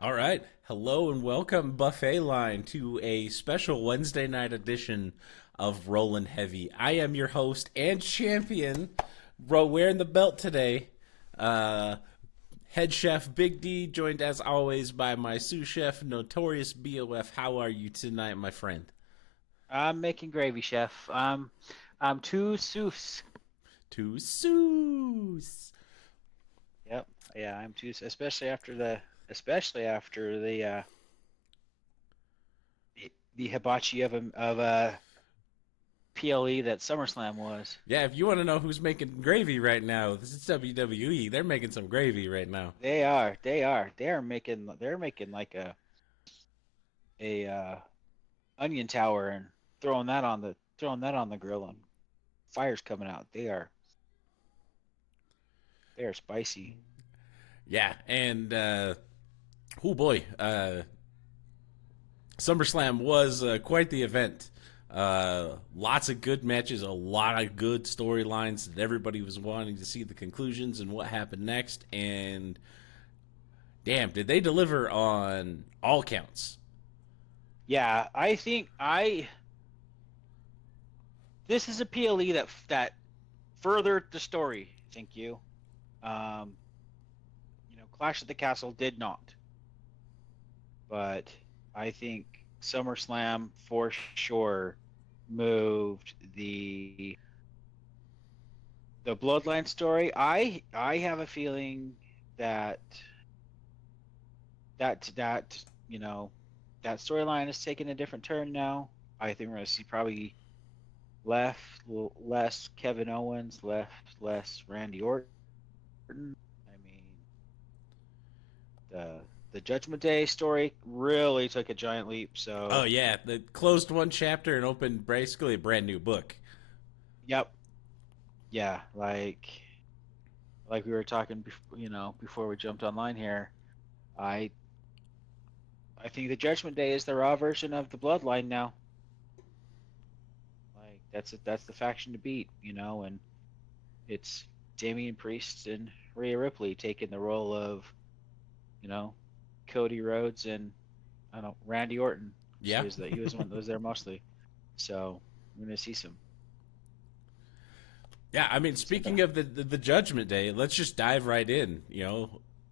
All right. Hello and welcome, Buffet Line, to a special Wednesday night edition of Rollin' Heavy. I am your host and champion, bro, wearing the belt today. Head chef Big D, joined as always by my sous chef, Notorious BOF. How are you tonight, my friend? I'm making gravy, chef. I'm too sous. To sous. Yep. Yeah, I'm too, especially after the hibachi of a PLE that SummerSlam was. Yeah, if you want to know who's making gravy right now, this is WWE. They're making some gravy right now. They're making like a onion tower and throwing that on the grill and fire's coming out. They are spicy. Yeah, and oh boy, SummerSlam was quite the event. Lots of good matches, a lot of good storylines that everybody was wanting to see the conclusions and what happened next. And damn, did they deliver on all counts? Yeah, I think I this is a PLE that furthered the story. Thank you. Um, Clash at the Castle did not, but I think SummerSlam for sure moved the Bloodline story. I have a feeling that that storyline has taken a different turn now. I think we're going to see probably less Kevin Owens, less Randy Orton. I mean, the Judgment Day story really took a giant leap. Oh So, yeah, they closed one chapter and opened basically a brand new book. yep, yeah, like we were talking, before we jumped online here. I I think the Judgment Day is the Raw version of the Bloodline now. Like that's the faction to beat, and it's Damian Priest and Rhea Ripley taking the role of, you know, Cody Rhodes and I don't know Randy Orton. Yeah, He was the one that was there mostly. So we're gonna see yeah. I mean, some speaking of the Judgment Day, let's just dive right in.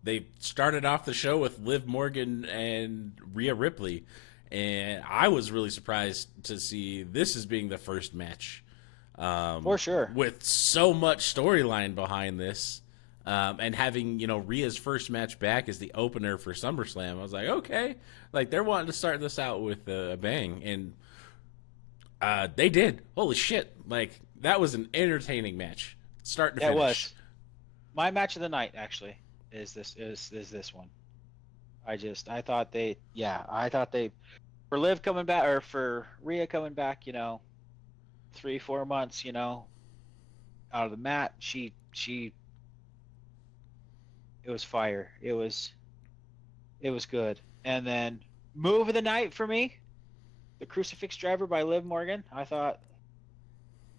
They started off the show with Liv Morgan and Rhea Ripley, and I was really surprised to see this as being the first match. for sure. With so much storyline behind this, and having Rhea's first match back as the opener for SummerSlam, I was like, okay, like they're wanting to start this out with a bang, and they did. Holy shit! Like that was an entertaining match, start to That finish. was my match of the night. Actually, is this one. I thought they for Liv coming back or for Rhea coming back. 3 4 months. Out of the mat. She it was fire. It was good. And then move of the night for me, the Crucifix Driver by Liv Morgan.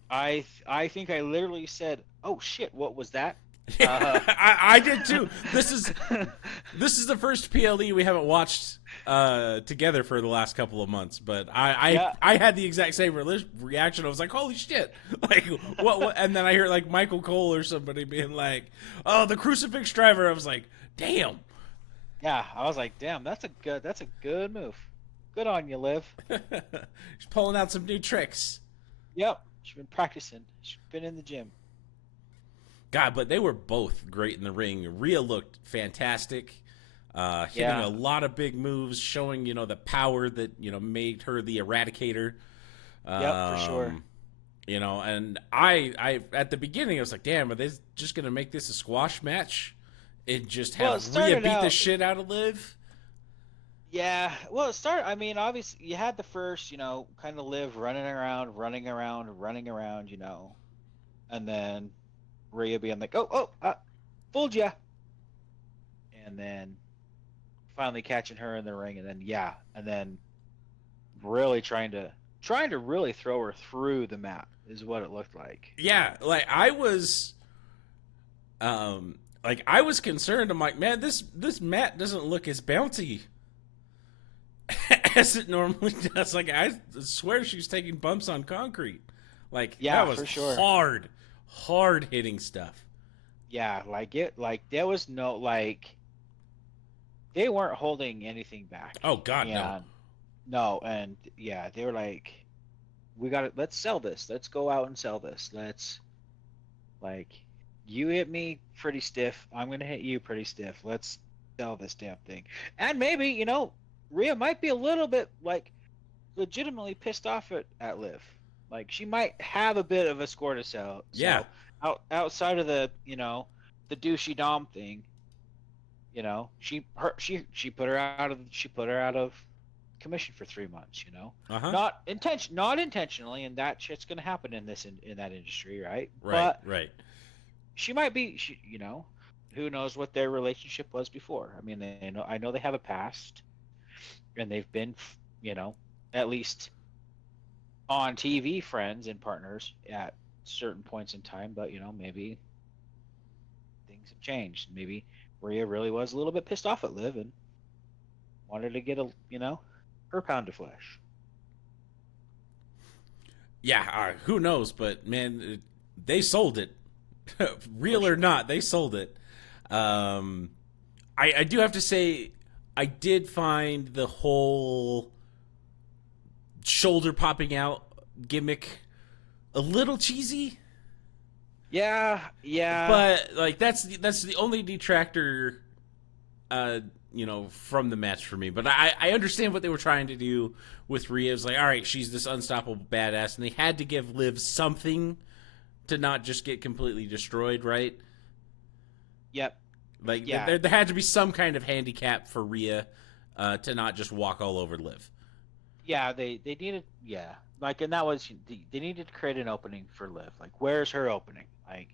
I think I literally said, "Oh shit, what was that?" Uh, I did too. This is the first PLE we haven't watched together for the last couple of months, but yeah, I had the exact same reaction. I was like, "Holy shit!" Like what? And then I hear like Michael Cole or somebody being like, "Oh, the Crucifix Driver." I was like, "Damn." yeah. I was like, "Damn, that's a good move. Good on you, Liv." She's pulling out some new tricks. Yep, she's been practicing. She's been in the gym. God, but they were both great in the ring. Rhea looked fantastic, hitting a Yeah, lot of big moves, showing the power that made her the Eradicator. yep, for sure. Um, and I at the beginning I was like, damn, are they just gonna make this a squash match and just Well, have it Rhea started beat the out. shit out of Liv? Yeah, well, it started. I mean, obviously, you had the first, kind of Liv running around, running around, running around, and then Rhea being like, "Oh, oh, fooled ya," and then finally catching her in the ring, and then yeah, and then really trying to really throw her through the mat is what it looked like. Yeah, um I was concerned. I'm like, man, this mat doesn't look as bouncy as it normally does. Like, I swear she's taking bumps on concrete. Like, Yeah, that was for sure. hard hitting stuff. Yeah, like there was no like they weren't holding anything back, Oh God, no. and no, and yeah, they were like, we got to let's sell this. Let's go out and sell this. Let's like you hit me pretty stiff. I'm gonna hit you pretty stiff. Let's sell this damn thing. And maybe, Rhea might be a little bit like legitimately pissed off at Liv. Like she might have a bit of a score to sell. Yeah, Outside of the douchey Dom thing, she put her out of commission for 3 months. uh huh, Not intentionally, and that shit's gonna happen in that industry, right? right, But right. she might be, who knows what their relationship was before. I mean, I know they have a past, and they've been, you know, at least on TV friends and partners at certain points in time. But maybe things have changed. Maybe Rhea really was a little bit pissed off at Liv and wanted to get her pound of flesh. Yeah, who knows? But man, they sold it. For Real or sure. not, they sold it. Um, I do have to say, I did find the whole shoulder popping out gimmick a little cheesy, Yeah, yeah, but like that's the only detractor, uh, from the match for me. But I understand what they were trying to do with Rhea. It's like, all right, she's this unstoppable badass, and they had to give Liv something to not just get completely destroyed, right? yep, Like yeah, there had to be some kind of handicap for Rhea to not just walk all over Liv. yeah. They needed, yeah, like, and that was they needed to create an opening for Liv. Like, where's her opening? Like,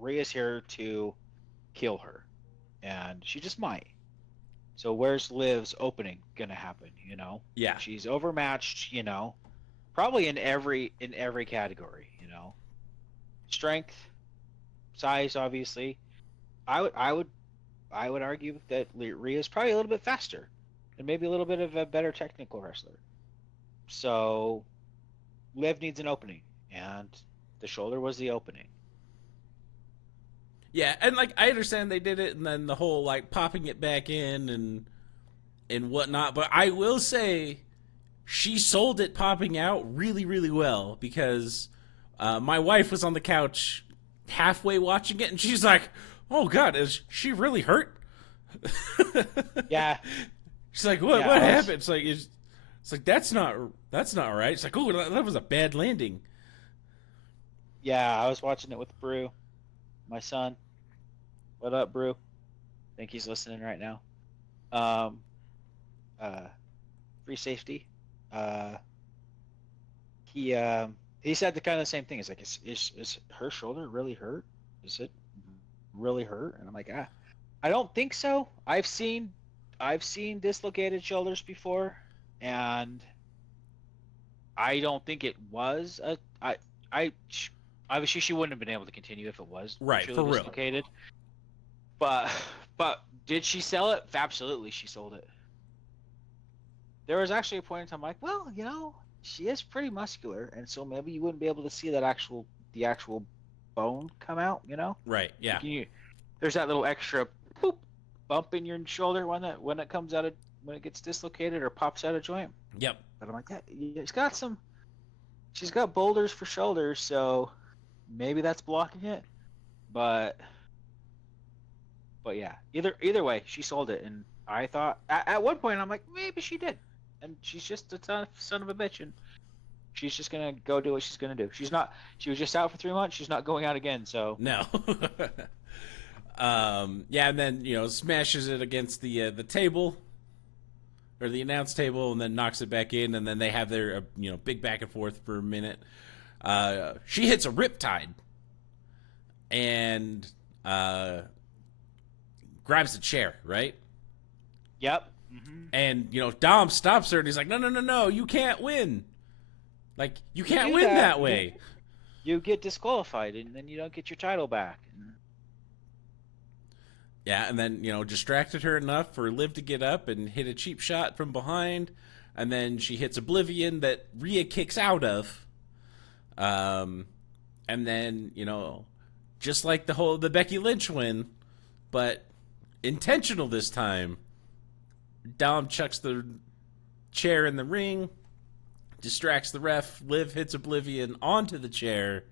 Rhea's here to kill her, and she just might. So where's Liv's opening gonna happen? Yeah, She's overmatched. Probably in every category. Strength, size, obviously. I would I would I would argue that Rhea's probably a little bit faster and maybe a little bit of a better technical wrestler. So Liv needs an opening, and the shoulder was the opening. yeah, and like I understand they did it, and then the whole like popping it back in and whatnot. But I will say she sold it popping out really really well because my wife was on the couch halfway watching it, and she's like, "Oh God, is she really hurt?" Yeah, She's like, yeah. what happened?" It's like that's not right. It's like, oh, that was a bad landing. I was watching it with Brew, my son. What up, Brew? Think he's listening right now. Um, uh, Free safety. Uh, he said the kind of same thing. He's like, is her shoulder really hurt? Is it really hurt? And I'm like, I don't think so. I've seen dislocated shoulders before, and I don't think it was a I obviously she wouldn't have been able to continue if it was Right, truly for real. dislocated. But did she sell it? Absolutely, she sold it. There was actually a point in time like, well, she is pretty muscular, and so maybe you wouldn't be able to see the actual bone come out. Right, yeah. Like there's that little extra boop, bump in your shoulder when it comes out of when it gets dislocated or pops out of joint. Yep. But I'm like, yeah, she's got boulders for shoulders, so maybe that's blocking it. But yeah, either way, she sold it, and I thought at one point I'm like, maybe she did, and she's just a son of a bitch, and she's just gonna go do what she's gonna do. She's not. She was just out for 3 months. She's not going out again. So No. Yeah, and then smashes it against the table. or the announce table and then knocks it back in, and then they have their big back and forth for a minute. She hits a riptide and grabs the chair, right? Yep. Mm-hmm. And Dom stops her and he's like, no, you can't win. Like, you can't win that way. You get disqualified and then you don't get your title back. Yeah, and then, distracted her enough for Liv to get up and hit a cheap shot from behind. And then she hits Oblivion that Rhea kicks out of. And then, just like the Becky Lynch win, but intentional this time, Dom chucks the chair in the ring, distracts the ref, Liv hits Oblivion onto the chair,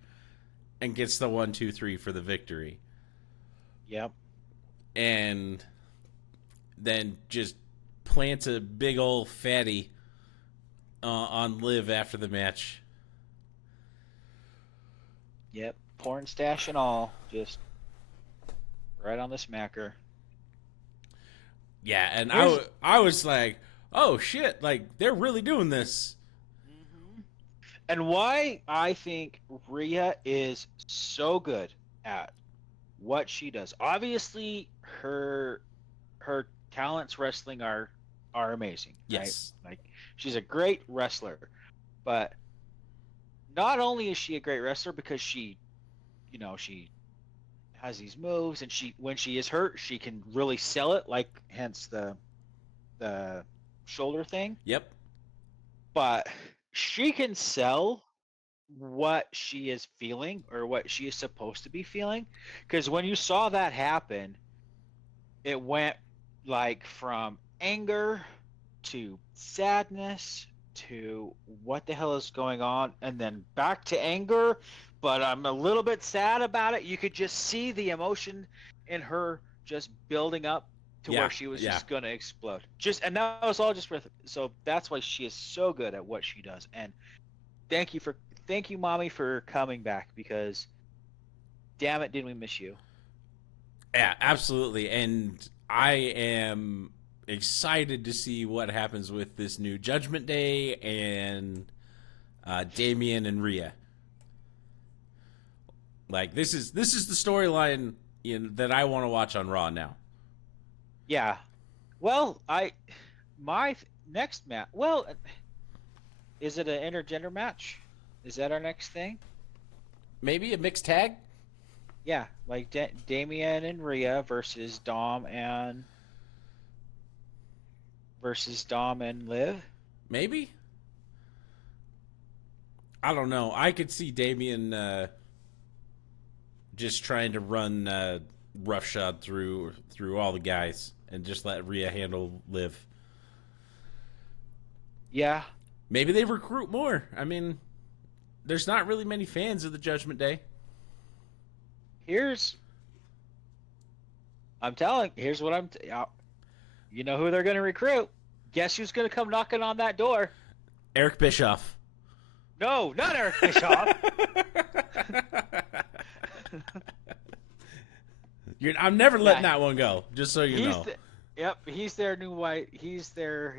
and gets the 1-2-3 for the victory. Yep. And then just plants a big old fatty on Liv after the match. Yep. Porn stash and all. Just right on the smacker. Yeah, and I was like, oh shit, like they're really doing this. Mm-hmm. And why I think Rhea is so good at what she does. Obviously, her talents wrestling are amazing. Yes. Right? Like she's a great wrestler, but not only is she a great wrestler because she has these moves, and when she is hurt, she can really sell it, like hence the shoulder thing. Yep. But she can sell what she is feeling or what she is supposed to be feeling, because when you saw that happen, it went like from anger to sadness to what the hell is going on, and then back to anger, but I'm a little bit sad about it. You could just see the emotion in her just building up to where she was just gonna explode. And that was all just with. So that's why she is so good at what she does. And thank you, mommy, for coming back, because damn it, did we miss you? Yeah, absolutely. And I am excited to see what happens with this new Judgment Day and Damian and Rhea. Like this is the storyline that I want to watch on Raw now. Yeah. Well, next match. Well, is it an intergender match? Is that our next thing? Maybe a mixed tag? Yeah, like Damian and Rhea versus Dom and Liv. Maybe? I don't know. I could see Damian just trying to run roughshod through all the guys and just let Rhea handle Liv. Yeah. Maybe they recruit more. I mean, there's not really many fans of the Judgment Day. Here's what you know who they're going to recruit. Guess who's going to come knocking on that door? Eric Bischoff. No, not Eric Bischoff. I'm never letting that one go, just so you know. He's their new white. He's their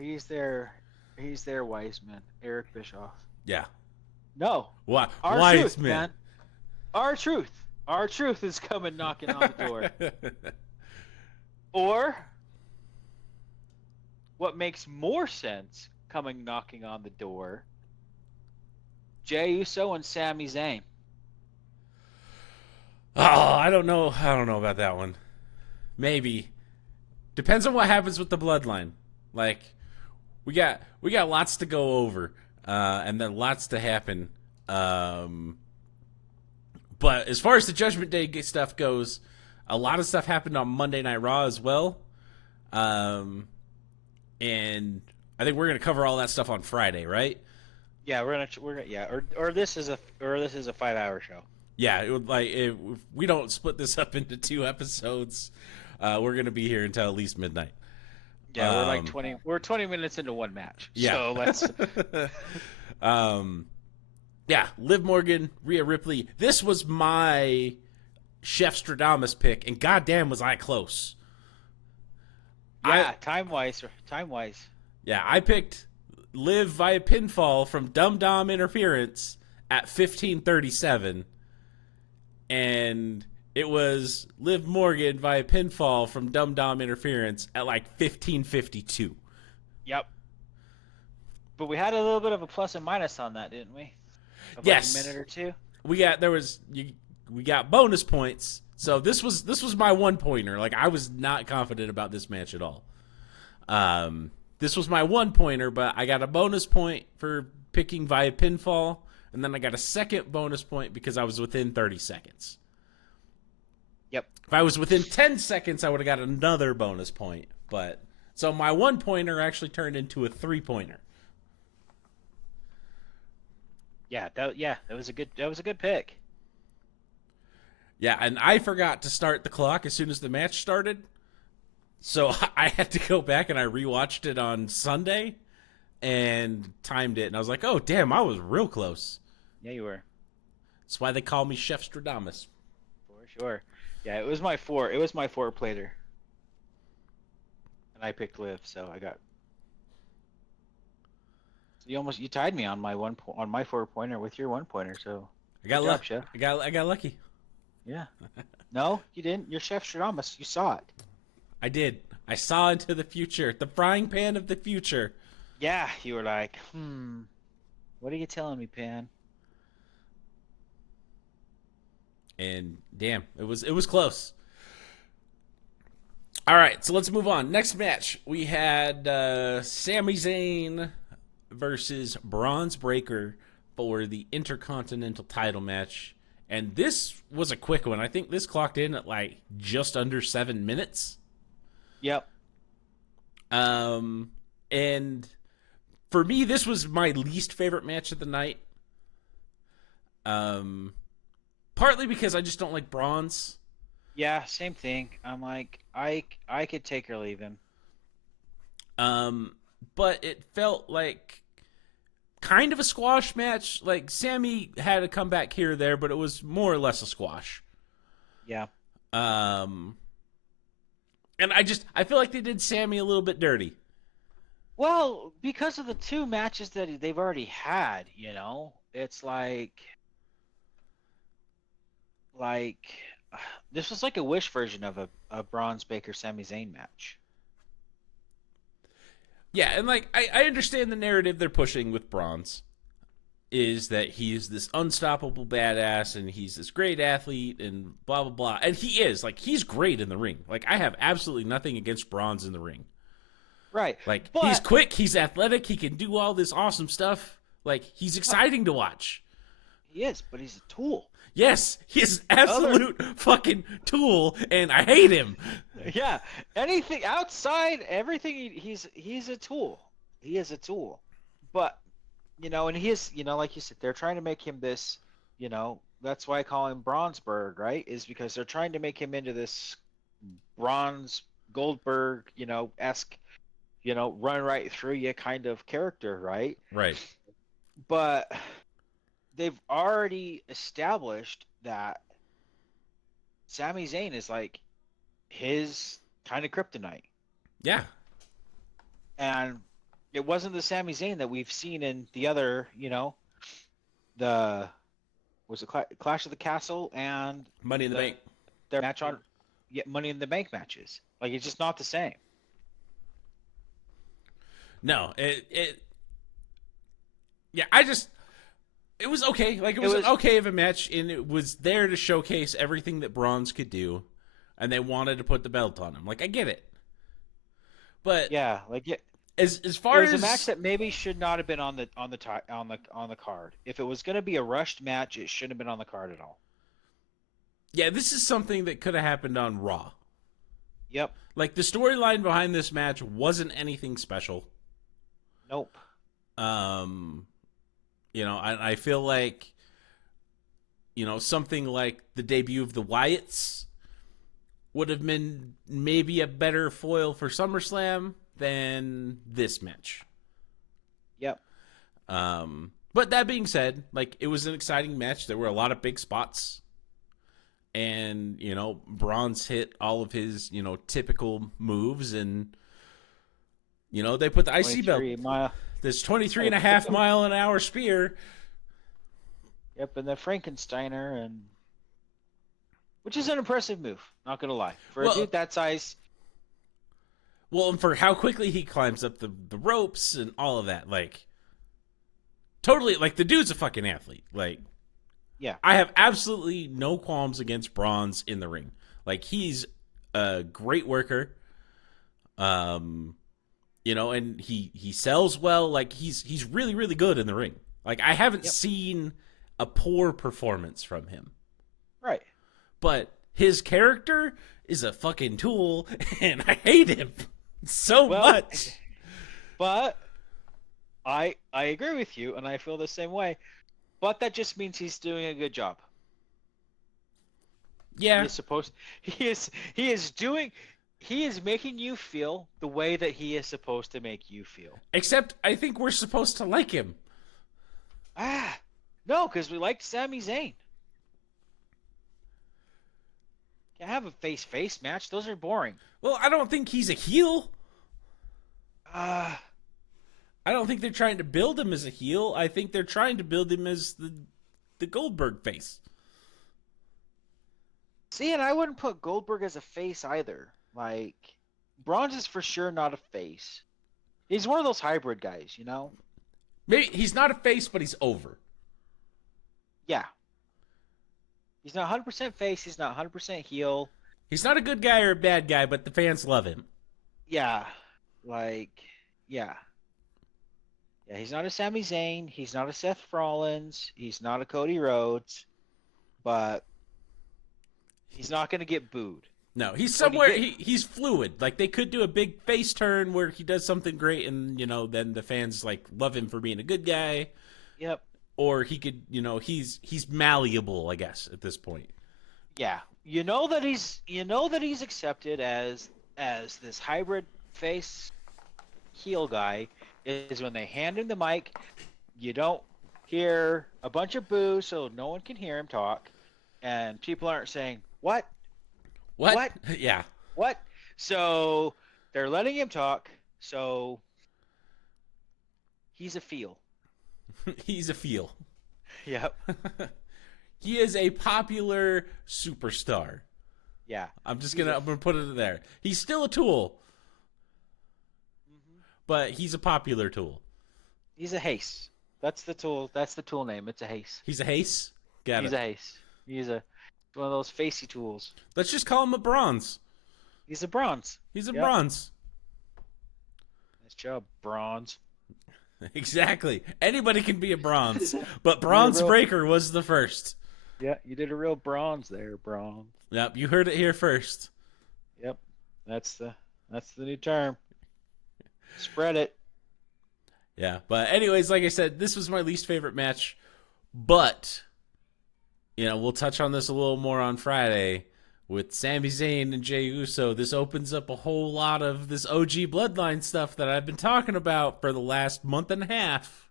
wise man, Eric Bischoff. Yeah. No. What? Wise truth, man. Our truth is coming knocking on the door. Or what makes more sense, coming knocking on the door, Jey Uso and Sami Zayn. Oh, I don't know about that one. Maybe. Depends on what happens with the bloodline. Like, we got lots to go over, and then lots to happen. But as far as the Judgment Day stuff goes, a lot of stuff happened on Monday Night Raw as well. And I think we're gonna cover all that stuff on Friday, right? Yeah, we're gonna or this is a 5-hour show. Yeah, if we don't split this up into 2 episodes, we're gonna be here until at least midnight. Yeah, we're 20 minutes into one match. Yeah. So let's yeah, Liv Morgan, Rhea Ripley. This was my Chef Stradamus pick, and goddamn was I close. Yeah, time wise. Yeah, I picked Liv via pinfall from Dum Dum Interference at 15:37, and it was Liv Morgan via pinfall from Dum Dum Interference at like 15:52. Yep. But we had a little bit of a plus and minus on that, didn't we? Of like a Yes, minute or two. we got bonus points. So this was my one pointer. Like I was not confident about this match at all. This was my one pointer, but I got a bonus point for picking via pinfall, and then I got a second bonus point because I was within 30 seconds. Yep. If I was within 10 seconds, I would have got another bonus point. But so my one pointer actually turned into a 3-pointer. Yeah, that was a good pick. Yeah, and I forgot to start the clock as soon as the match started. So I had to go back and I rewatched it on Sunday and timed it. And I was like, oh, damn, I was real close. Yeah, you were. That's why they call me Chef Stradamus. For sure. Yeah, it was my 4-plater. And I picked Liv, so I got. You tied me on my 4-pointer with your 1-pointer, so I got lucky. Chef. I got lucky. Yeah. No, you didn't. You're Chef Stradamus. You saw it. I did. I saw into the future, the frying pan of the future. Yeah, you were like, what are you telling me, Pan? And damn, it was close. All right, so let's move on. Next match, we had Sami Zayn versus Bronze Breakker for the Intercontinental title match. And this was a quick one. I think this clocked in at like just under 7 minutes. Yep. And for me, this was my least favorite match of the night. Partly because I just don't like Bronze. Yeah, same thing. I'm like, I could take or leave him. But it felt like kind of a squash match. Like Sammy had a comeback here or there, but it was more or less a squash. Yeah. And I feel like they did Sammy a little bit dirty. Well, because of the 2 matches that they've already had, it's like this was like a Wish version of a Bronze Breakker Sami Zayn match. Yeah, and like I understand the narrative they're pushing with Bronze is that he's this unstoppable badass and he's this great athlete and blah blah blah. And he is. Like he's great in the ring. Like I have absolutely nothing against Bronze in the ring. Right. Like he's quick, he's athletic, he can do all this awesome stuff. Like he's exciting to watch. He is, but he's a tool. Yes, he's an absolute fucking tool, and I hate him. Yeah, anything outside, everything, he's a tool. He is a tool. But, and he is, like you said, they're trying to make him this, that's why I call him Bronzeberg, right? Is because they're trying to make him into this Bronze Goldberg, esque, run right through you kind of character, right? Right. But they've already established that Sami Zayn is like his kind of kryptonite. Yeah. And it wasn't the Sami Zayn that we've seen in the other, Clash of the Castle and Money in the Bank. Their match on Money in the Bank matches. Like it's just not the same. No, it was okay. Like it was okay of a match, and it was there to showcase everything that Bronze could do, and they wanted to put the belt on him. Like I get it, but yeah, as far as a match that maybe should not have been on the card. If it was going to be a rushed match, it shouldn't have been on the card at all. Yeah, this is something that could have happened on Raw. Yep. Like the storyline behind this match wasn't anything special. Nope. I feel like, something like the debut of the Wyatts would have been maybe a better foil for SummerSlam than this match. Yep. But that being said, like it was an exciting match. There were a lot of big spots. And, Bronze hit all of his, typical moves and You know, they put the IC belt. 23 mile. This 23.5 mile an hour spear. Yep, and the Frankensteiner, and which is an impressive move. Not gonna lie, for a dude that size. Well, and for how quickly he climbs up the ropes and all of that, like, totally, like, the dude's a fucking athlete. Like, yeah, I have absolutely no qualms against Bronze in the ring. Like, he's a great worker. You know, and he sells well. Like, he's really, really good in the ring. Like, I haven't seen a poor performance from him. Right. But his character is a fucking tool, and I hate him so much. But I agree with you, and I feel the same way. But that just means he's doing a good job. Yeah. He is making you feel the way that he is supposed to make you feel. Except I think we're supposed to like him. No, because we liked Sami Zayn. Can't have a face-face match. Those are boring. Well, I don't think he's a heel. I don't think they're trying to build him as a heel. I think they're trying to build him as the Goldberg face. See, and I wouldn't put Goldberg as a face either. Like, Bronze is for sure not a face. He's one of those hybrid guys, you know? Maybe he's not a face, but he's over. Yeah. He's not 100% face. He's not 100% heel. He's not a good guy or a bad guy, but the fans love him. Yeah. Like, yeah. Yeah, he's not a Sami Zayn. He's not a Seth Rollins. He's not a Cody Rhodes. But he's not going to get booed. No, he's somewhere. He's fluid. Like, they could do a big face turn where he does something great, and, you know, then the fans, like, love him for being a good guy. Yep. Or he could, you know, he's malleable, I guess, at this point. Yeah. You know that he's accepted as this hybrid face heel guy is when they hand him the mic, you don't hear a bunch of boos, so no one can hear him talk, and people aren't saying, What? Yeah. What? So they're letting him talk, so he's a feel. He's a feel. Yep. He is a popular superstar. Yeah. I'm gonna put it there. He's still a tool. Mm-hmm. But he's a popular tool. He's a Hace. That's the tool. That's the tool name. It's a Hace. He's a Hace? He's a Hace. He's one of those facey tools. Let's just call him a Bronze. He's a Bronze. He's a Bronze. Nice job, Bronze. Exactly. Anybody can be a Bronze, but Bronze Breaker was the first. Yeah, you did a real Bronze there, Bronze. Yep, you heard it here first. Yep, that's the new term. Spread it. Yeah, but anyways, like I said, this was my least favorite match, but you know, we'll touch on this a little more on Friday with Sami Zayn and Jey Uso. This opens up a whole lot of this OG Bloodline stuff that I've been talking about for the last month and a half.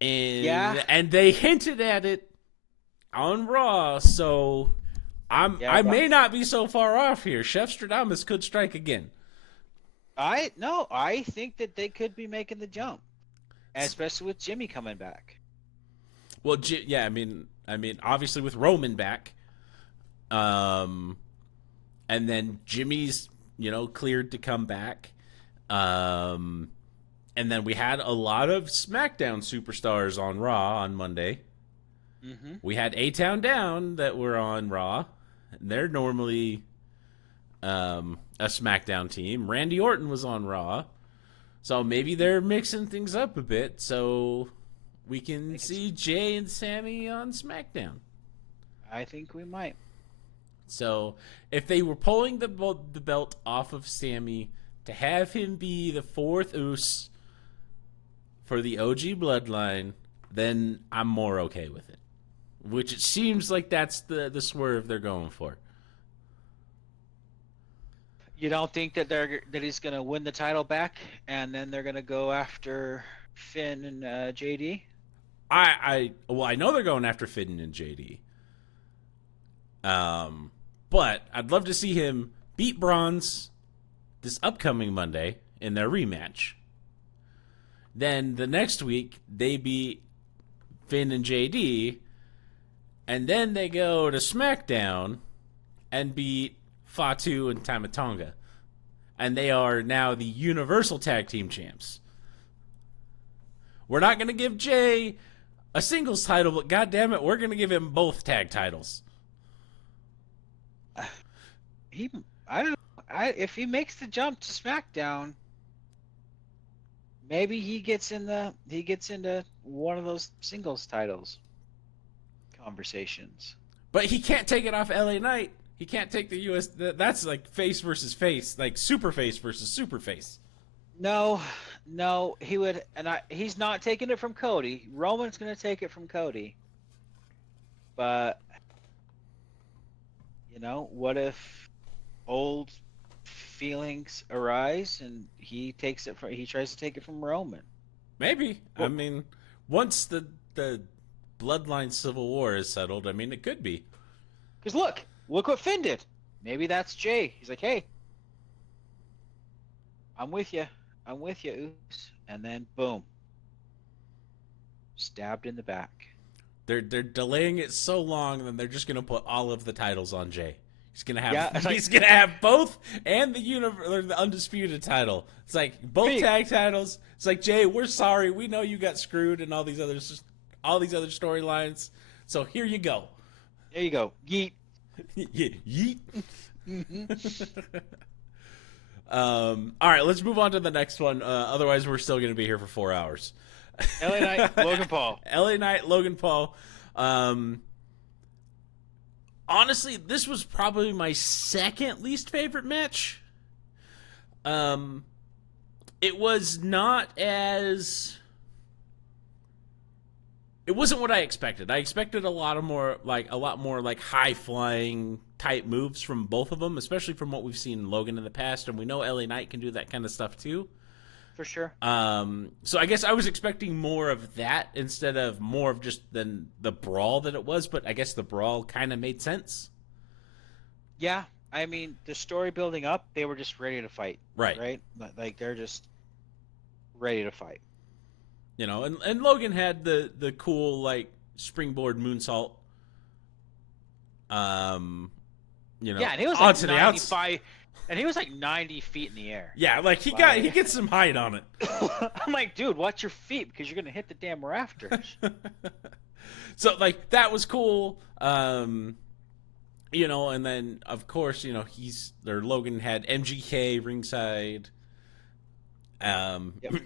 And they hinted at it on Raw, so I may not be so far off here. Chef Stradamus could strike again. I think that they could be making the jump, especially with Jimmy coming back. Well, yeah, I mean, obviously with Roman back, and then Jimmy's, you know, cleared to come back, and then we had a lot of SmackDown superstars on Raw on Monday. Mm-hmm. We had A-Town Down that were on Raw. They're normally a SmackDown team. Randy Orton was on Raw, so maybe they're mixing things up a bit. So we can see Jay and Sammy on SmackDown. I think we might. So if they were pulling the belt off of Sammy to have him be the fourth Uce for the OG Bloodline, then I'm more okay with it. Which it seems like that's the swerve they're going for. You don't think that he's going to win the title back and then they're going to go after Finn and JD? I know they're going after Finn and JD. But I'd love to see him beat Bronze, this upcoming Monday in their rematch. Then the next week, they beat Finn and JD, and then they go to SmackDown and beat Fatu and Tama Tonga. And they are now the Universal Tag Team Champs. We're not going to give Jay a singles title, but goddammit, we're going to give him both tag titles. I don't know. If he makes the jump to SmackDown, maybe he gets into one of those singles titles conversations. But he can't take it off LA Knight. He can't take the US. That's like face versus face, like super face versus super face. No, he would, and he's not taking it from Cody. Roman's going to take it from Cody. But what if old feelings arise and he tries to take it from Roman? Maybe. Well, I mean, once the bloodline civil war is settled, I mean, it could be. Because look what Finn did. Maybe that's Jay. He's like, hey, I'm with you, Oos. And then boom, stabbed in the back. They're delaying it so long, then they're just gonna put all of the titles on Jay. He's gonna have both and the undisputed title. It's like both tag titles. It's like, Jay, we're sorry. We know you got screwed and all these other storylines. So here you go. There you go. Yeet. Yeet. All right, let's move on to the next one. Otherwise, we're still going to be here for 4 hours. LA Knight, Logan Paul. LA Knight, Logan Paul. Honestly, this was probably my second least favorite match. It was not as... It wasn't what I expected. I expected a lot more high flying type moves from both of them, especially from what we've seen in Logan in the past, and we know LA Knight can do that kind of stuff too. For sure. So I guess I was expecting more of that instead of more of just the brawl that it was, but I guess the brawl kind of made sense. Yeah, I mean, the story building up, they were just ready to fight. Right. Like they're just ready to fight. And Logan had the cool like springboard moonsault. Yeah, and he was like 95, and he was like 90 feet in the air. Yeah, like he gets some height on it. I'm like, dude, watch your feet because you're gonna hit the damn rafters. So like that was cool. And then of course, Logan had MGK ringside.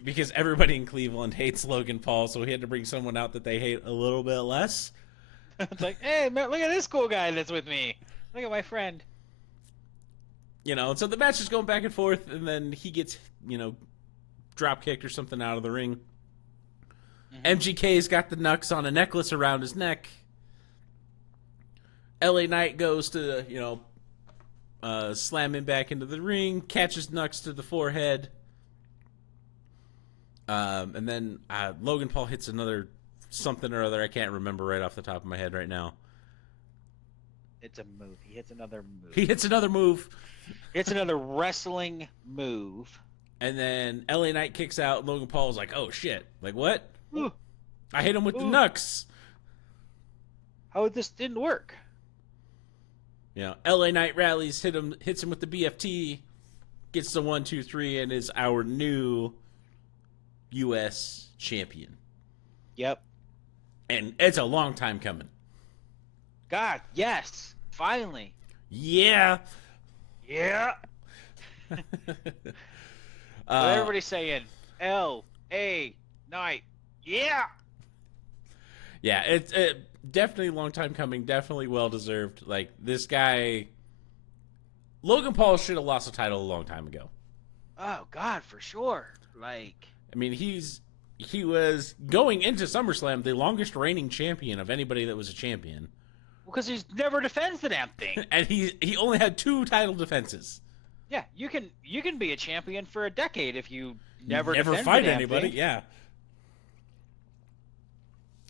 Because everybody in Cleveland hates Logan Paul, so he had to bring someone out that they hate a little bit less. It's like, hey, man, look at this cool guy that's with me. Look at my friend. So the match is going back and forth, and then he gets, drop kicked or something out of the ring. Mm-hmm. MGK's got the Nux on a necklace around his neck. LA Knight goes to, slam him back into the ring, catches Nux to the forehead. And then Logan Paul hits another something or other. I can't remember right off the top of my head right now. It's a move. He hits another move. It's another wrestling move. And then LA Knight kicks out. Logan Paul's like, oh, shit. Like, what? Ooh. I hit him with the Nux. How this didn't work? LA Knight rallies, hits him with the BFT, gets the 1, 2, 3, and is our new U.S. champion. Yep. And it's a long time coming. God, yes. Finally. Yeah. Yeah. Everybody's saying L.A. Knight. Yeah. Yeah, it's definitely a long time coming. Definitely well-deserved. Like, this guy... Logan Paul should have lost the title a long time ago. Oh, God, for sure. Like... I mean, he was going into SummerSlam the longest reigning champion of anybody that was a champion. Well, because he never defends the damn thing. And he only had 2 title defenses. Yeah, you can be a champion for a decade if you never fight anybody. Thing. Yeah.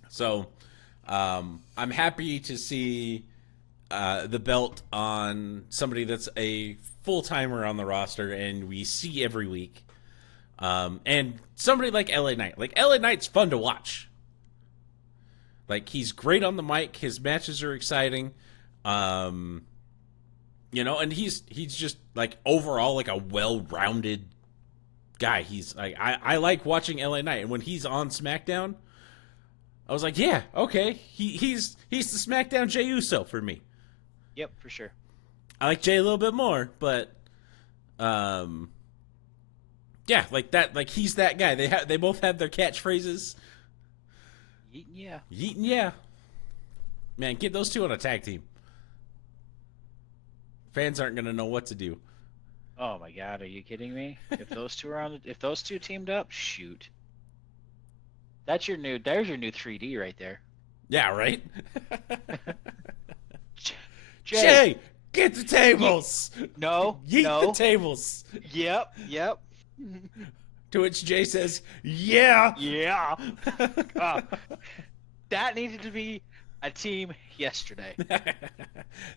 So, I'm happy to see the belt on somebody that's a full timer on the roster, and we see every week. And somebody like LA Knight, like LA Knight's fun to watch. Like, he's great on the mic. His matches are exciting. And he's just like overall like a well-rounded guy. He's like, I like watching LA Knight, and when he's on SmackDown, I was like, yeah, okay, he's the SmackDown Jey Uso for me. Yep, for sure. I like Jey a little bit more, but yeah, like that, like he's that guy. They both have their catchphrases. Yeah. Yeetin' yeah. Man, get those two on a tag team. Fans aren't gonna know what to do. Oh my God, are you kidding me? If those two teamed up, shoot. There's your new 3D right there. Yeah, right? Jay, get the tables! No, Yeet no. the tables! Yep. To which Jay says, yeah! Yeah. That needed to be a team yesterday.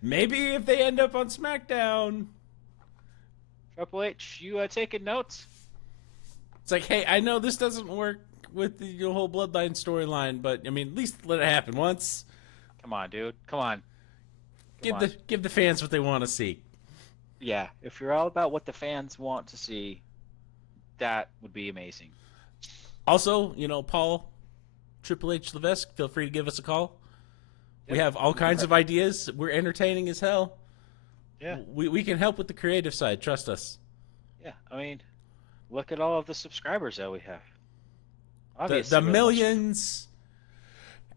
Maybe if they end up on SmackDown. Triple H, you taking notes? It's like, hey, I know this doesn't work with the whole Bloodline storyline, but I mean, at least let it happen once. Come on, dude. Come on. Give the fans what they want to see. Yeah, if you're all about what the fans want to see, that would be amazing. Also, Paul, Triple H Levesque, feel free to give us a call. Yep. We have all kinds of ideas. We're entertaining as hell. Yeah. We can help with the creative side. Trust us. Yeah, I mean, look at all of the subscribers that we have. The millions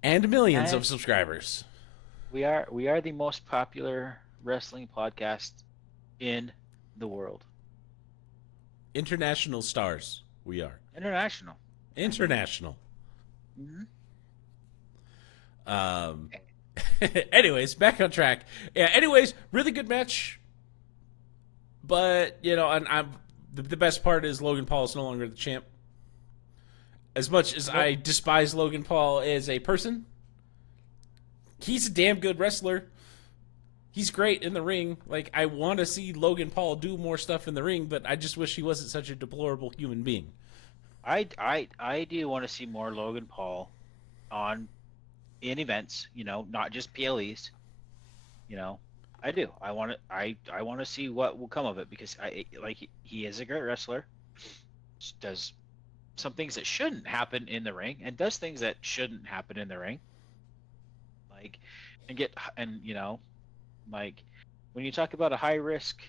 and millions of subscribers. We are the most popular wrestling podcast in the world. International stars, we are. International. Mm-hmm. Anyways, back on track. Yeah. Anyways, really good match. But and the best part is Logan Paul is no longer the champ. As much as I despise Logan Paul as a person, he's a damn good wrestler. He's great in the ring. Like, I want to see Logan Paul do more stuff in the ring, but I just wish he wasn't such a deplorable human being. I do want to see more Logan Paul in events, not just PLEs. I do. I want to see what will come of it, because he is a great wrestler. Does some things that shouldn't happen in the ring, and does things that shouldn't happen in the ring. When you talk about a high risk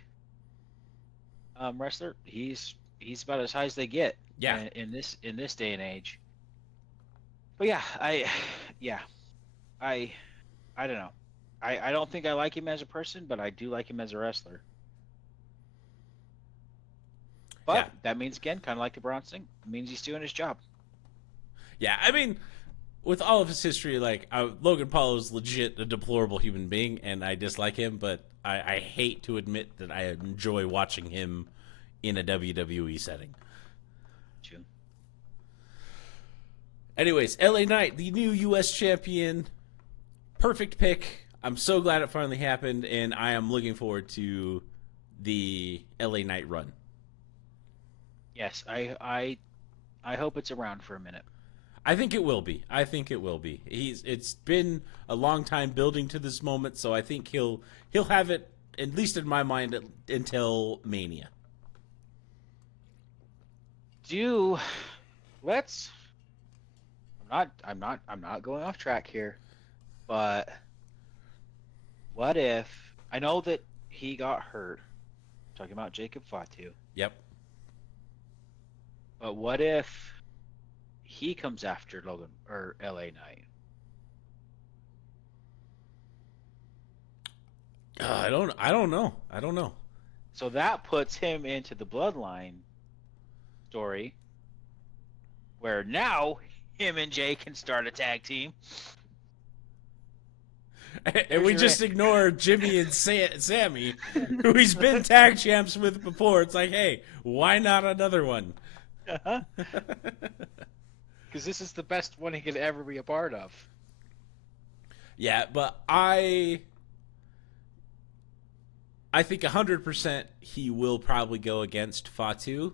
wrestler, he's about as high as they get. Yeah. In this day and age. But yeah, I don't know. I don't think I like him as a person, but I do like him as a wrestler. But that means, again, kind of like the Braun thing, it means he's doing his job. Yeah, I mean, with all of his history, Logan Paul is legit a deplorable human being, and I dislike him, but I hate to admit that I enjoy watching him in a WWE setting. True. Anyways, LA Knight, the new U.S. champion. Perfect pick. I'm so glad it finally happened, and I am looking forward to the LA Knight run. Yes, I hope it's around for a minute. I think it will be. It's been a long time building to this moment, so I think he'll have it, at least in my mind, until Mania. I'm not going off track here, but what if, I know that he got hurt, talking about Jacob Fatu. Yep. But what if he comes after Logan or LA Knight? I don't know. So that puts him into the Bloodline story, where now him and Jay can start a tag team. And we just ignore Jimmy and Sammy, who he's been tag champs with before. It's like, hey, why not another one? Because this is the best one he could ever be a part of. Yeah, but I I think 100% he will probably go against Fatu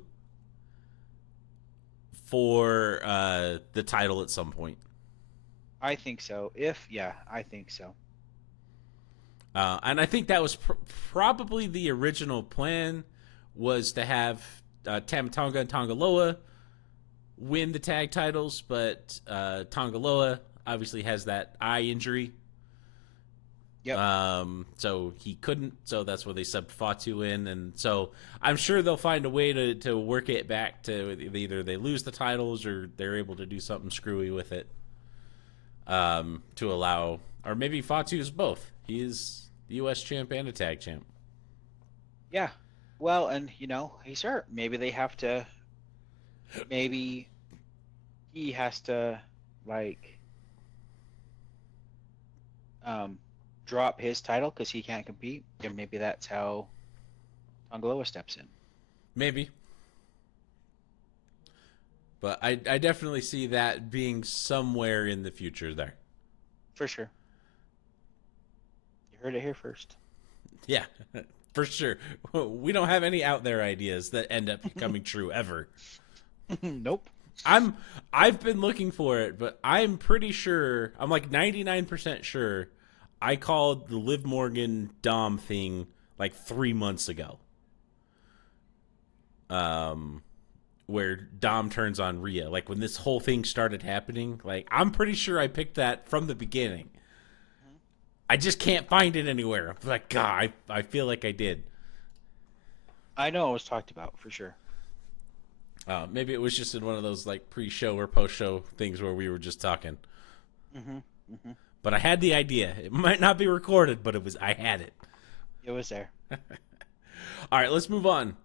for the title at some point. I think so. I think so. And I think that was probably the original plan, was to have Tama Tonga and Tongaloa win the tag titles, but Tongaloa obviously has that eye injury. Yep. So he couldn't, so that's where they subbed Fatu in, and so I'm sure they'll find a way to work it back to either they lose the titles or they're able to do something screwy with it. To allow, or maybe Fatu's both. He is the U.S. champ and a tag champ. Yeah. Well, and he's hurt. Maybe they have to. Maybe he has to like drop his title because he can't compete, and maybe that's how Tongaloa steps in. Maybe. But I definitely see that being somewhere in the future there. For sure. You heard it here first. Yeah, for sure. We don't have any out there ideas that end up coming true ever. Nope. I've been looking for it, but I'm pretty sure, I'm like 99% sure I called the Liv Morgan Dom thing like 3 months ago. Where Dom turns on Rhea. Like when this whole thing started happening, like I'm pretty sure I picked that from the beginning. I just can't find it anywhere. I'm like, God, I feel like I did. I know it was talked about for sure. Maybe it was just in one of those like pre-show or post-show things where we were just talking. Mm-hmm. Mm-hmm. But I had the idea. It might not be recorded, but I had it. It was there. All right, let's move on.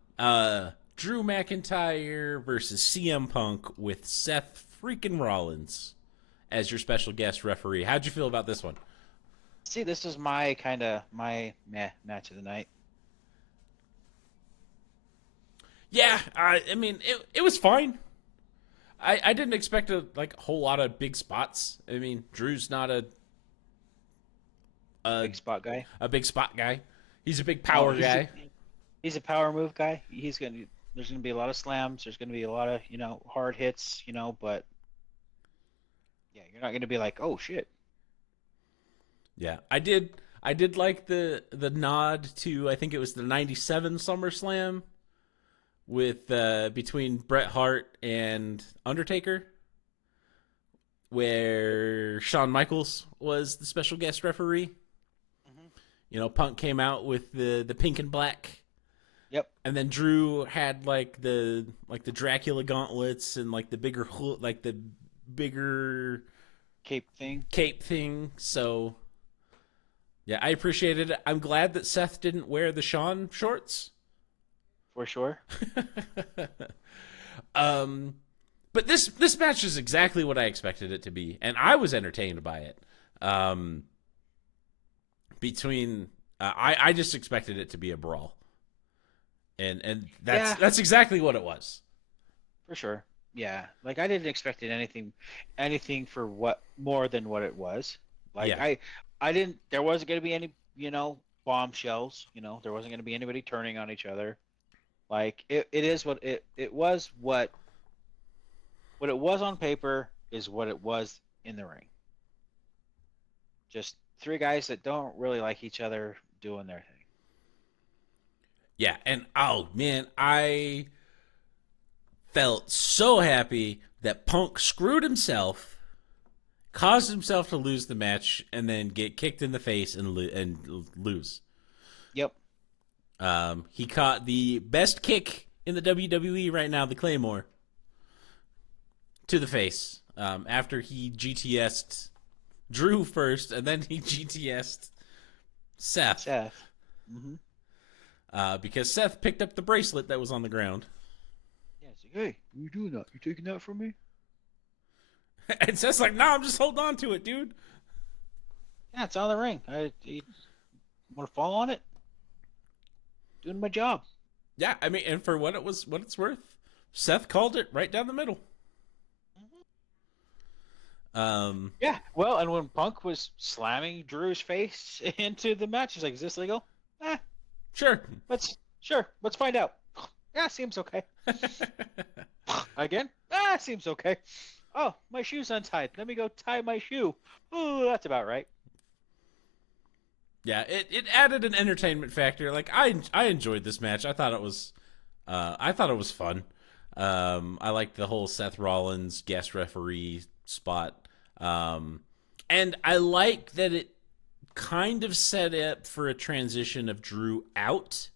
Drew McIntyre versus CM Punk with Seth freaking Rollins as your special guest referee. How'd you feel about this one? See, this is my meh match of the night. Yeah, I mean, it was fine. I didn't expect a whole lot of big spots. I mean, Drew's not a Big spot guy. a big spot guy. He's a big power guy. He's a power move guy. There's gonna be a lot of slams. There's gonna be a lot of hard hits. But yeah, you're not gonna be like, oh shit. Yeah, I did like the nod to, I think it was the '97 SummerSlam with between Bret Hart and Undertaker, where Shawn Michaels was the special guest referee. Mm-hmm. Punk came out with the pink and black. Yep. And then Drew had like the Dracula gauntlets and like the bigger cape thing. So yeah, I appreciated it. I'm glad that Seth didn't wear the Shawn shorts. For sure. But this match is exactly what I expected it to be, and I was entertained by it. I just expected it to be a brawl. And that's exactly what it was. For sure. Yeah. Like I didn't expect anything for what more than what it was. Like yeah. I didn't there wasn't gonna be any, bombshells, there wasn't gonna be anybody turning on each other. Like it was what it was on paper is what it was in the ring. Just three guys that don't really like each other doing their thing. Yeah, and oh man, I felt so happy that Punk screwed himself, caused himself to lose the match, and then get kicked in the face and lose. Yep. He caught the best kick in the WWE right now, the Claymore, to the face. After he GTS'd Drew first, and then he GTS'd Seth. Mm-hmm. Because Seth picked up the bracelet that was on the ground. Yeah, it's like, hey, what are you doing that? You taking that from me? And Seth's like, nah, I'm just holding on to it, dude. Yeah, it's on the ring. You want to fall on it? Doing my job. Yeah, I mean, and for what it's worth, Seth called it right down the middle. Mm-hmm. Yeah, well, and when Punk was slamming Drew's face into the match, he's like, is this legal? Sure. Let's find out. Yeah, seems okay. Again? Seems okay. Oh, my shoe's untied. Let me go tie my shoe. Ooh, that's about right. Yeah, it added an entertainment factor. Like I enjoyed this match. I thought it was fun. I liked the whole Seth Rollins guest referee spot. And I like that it kind of set up for a transition of Drew out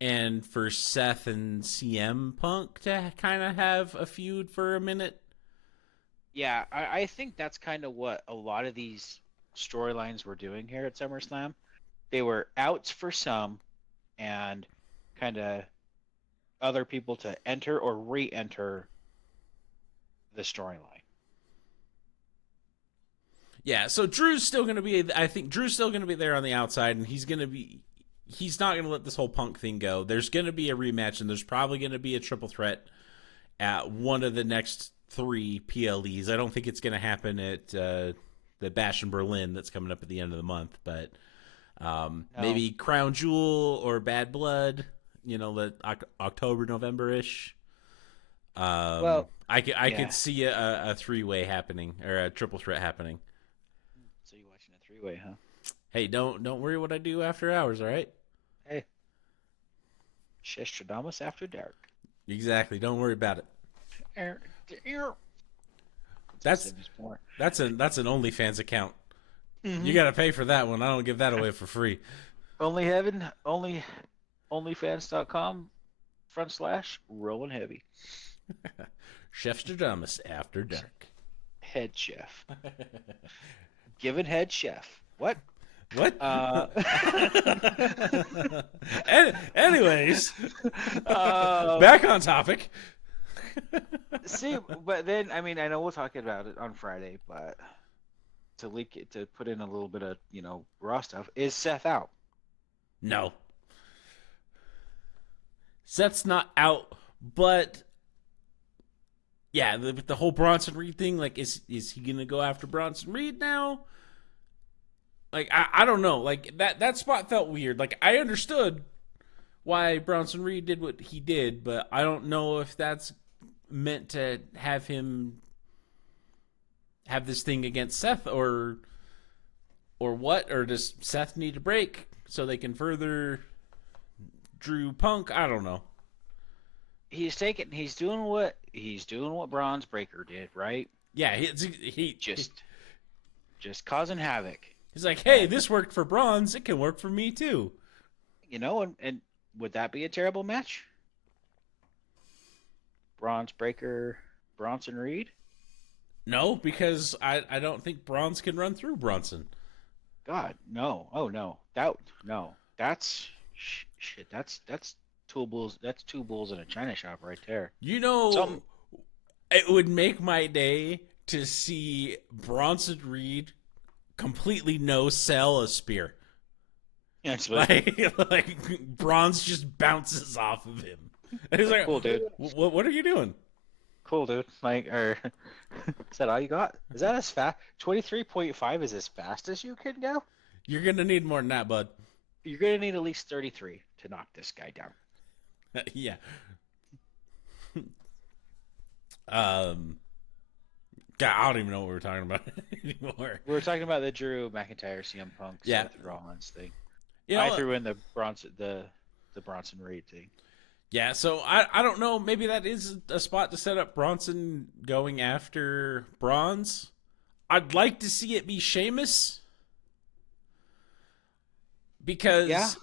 and for Seth and CM Punk to kind of have a feud for a minute. Yeah, I think that's kind of what a lot of these storylines were doing here at SummerSlam. They were outs for some and kind of other people to enter or re-enter the storyline. Yeah, so Drew's still going to be. I think Drew's still going to be there on the outside, and he's going to be. He's not going to let this whole Punk thing go. There's going to be a rematch, and there's probably going to be a triple threat at one of the next 3 PLEs. I don't think it's going to happen at the Bash in Berlin that's coming up at the end of the month, but No. maybe Crown Jewel or Bad Blood. You know, the October, November ish. Well, I yeah. could see a 3-way happening or a triple threat happening. So you're watching a three-way, huh? Hey, don't worry what I do after hours, all right? Hey, Shestradamus after dark. Exactly. Don't worry about it. That's an OnlyFans account. Mm-hmm. You got to pay for that one. I don't give that away for free. OnlyFans.com/rolling heavy. Chefstradamus after dark. Head chef. Given head chef. What? What? Anyways, back on topic. See, but then I mean I know we'll talk about it on Friday, but to leak it to put in a little bit of raw stuff, is Seth out? No, Seth's not out, but yeah, the whole Bronson Reed thing. Like, is he gonna go after Bronson Reed now? Like, I don't know. Like, that spot felt weird. Like, I understood why Bronson Reed did what he did, but I don't know if that's meant to have him have this thing against Seth or what, or does Seth need a break so they can further Drew Punk? I don't know. He's doing what Bronze Breaker did, right? Yeah, he just causing havoc. He's like, hey, this worked for Bronze, it can work for me too. And would that be a terrible match? Bronze Breaker, Bronson Reed? No, because I don't think Bronze can run through Bronson. God, no. Oh no. No. That's shit. That's two bulls. That's 2 bulls in a china shop right there. It would make my day to see Bronson Reed completely no sell a spear. Yeah, like Bronze just bounces off of him. And he's like, cool, dude. What are you doing? Cool, dude. Is that all you got? Is that as fast? 23.5 is as fast as you can go? You're gonna need more than that, bud. You're gonna need at least 33 to knock this guy down. Yeah. God, I don't even know what we're talking about anymore. We were talking about the Drew McIntyre CM Punk Seth Rollins thing. I threw in the Bronson Reed thing. Yeah, so I don't know. Maybe that is a spot to set up Bronson going after Bronze. I'd like to see it be Sheamus. Because,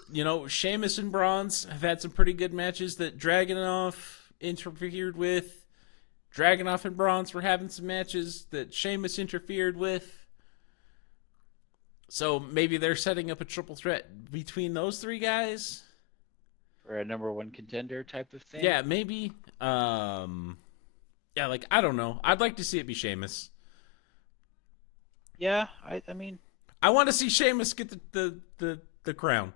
Sheamus and Bronze have had some pretty good matches that Dragunov interfered with. Dragunov and Bronze were having some matches that Sheamus interfered with. So maybe they're setting up a triple threat between those 3 guys. Or a number 1 contender type of thing? Yeah, maybe. I don't know. I'd like to see it be Sheamus. Yeah, I mean... I want to see Sheamus get the crown.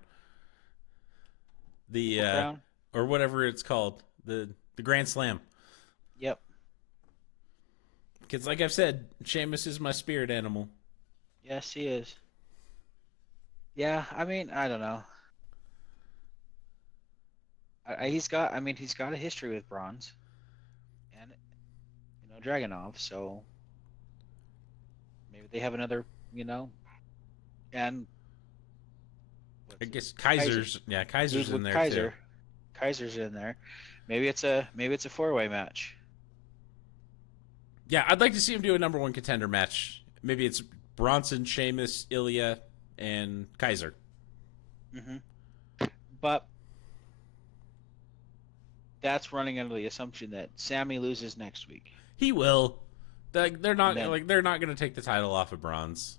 The crown? Or whatever it's called. The Grand Slam. Yep. Because like I've said, Sheamus is my spirit animal. Yes, he is. Yeah, I mean, I don't know. He's got. I mean, he's got a history with bronze, and Dragunov. So maybe they have another. And I what's guess his Kaiser. Kaiser's in Ludwig there too. Kaiser. Kaiser's in there. Maybe it's a four-way match. Yeah, I'd like to see him do a number one contender match. Maybe it's Bronson, Sheamus, Ilya, and Kaiser. Hmm But that's running under the assumption that Sammy loses next week. He will. They're not Then, they're not going to take the title off of Bronze.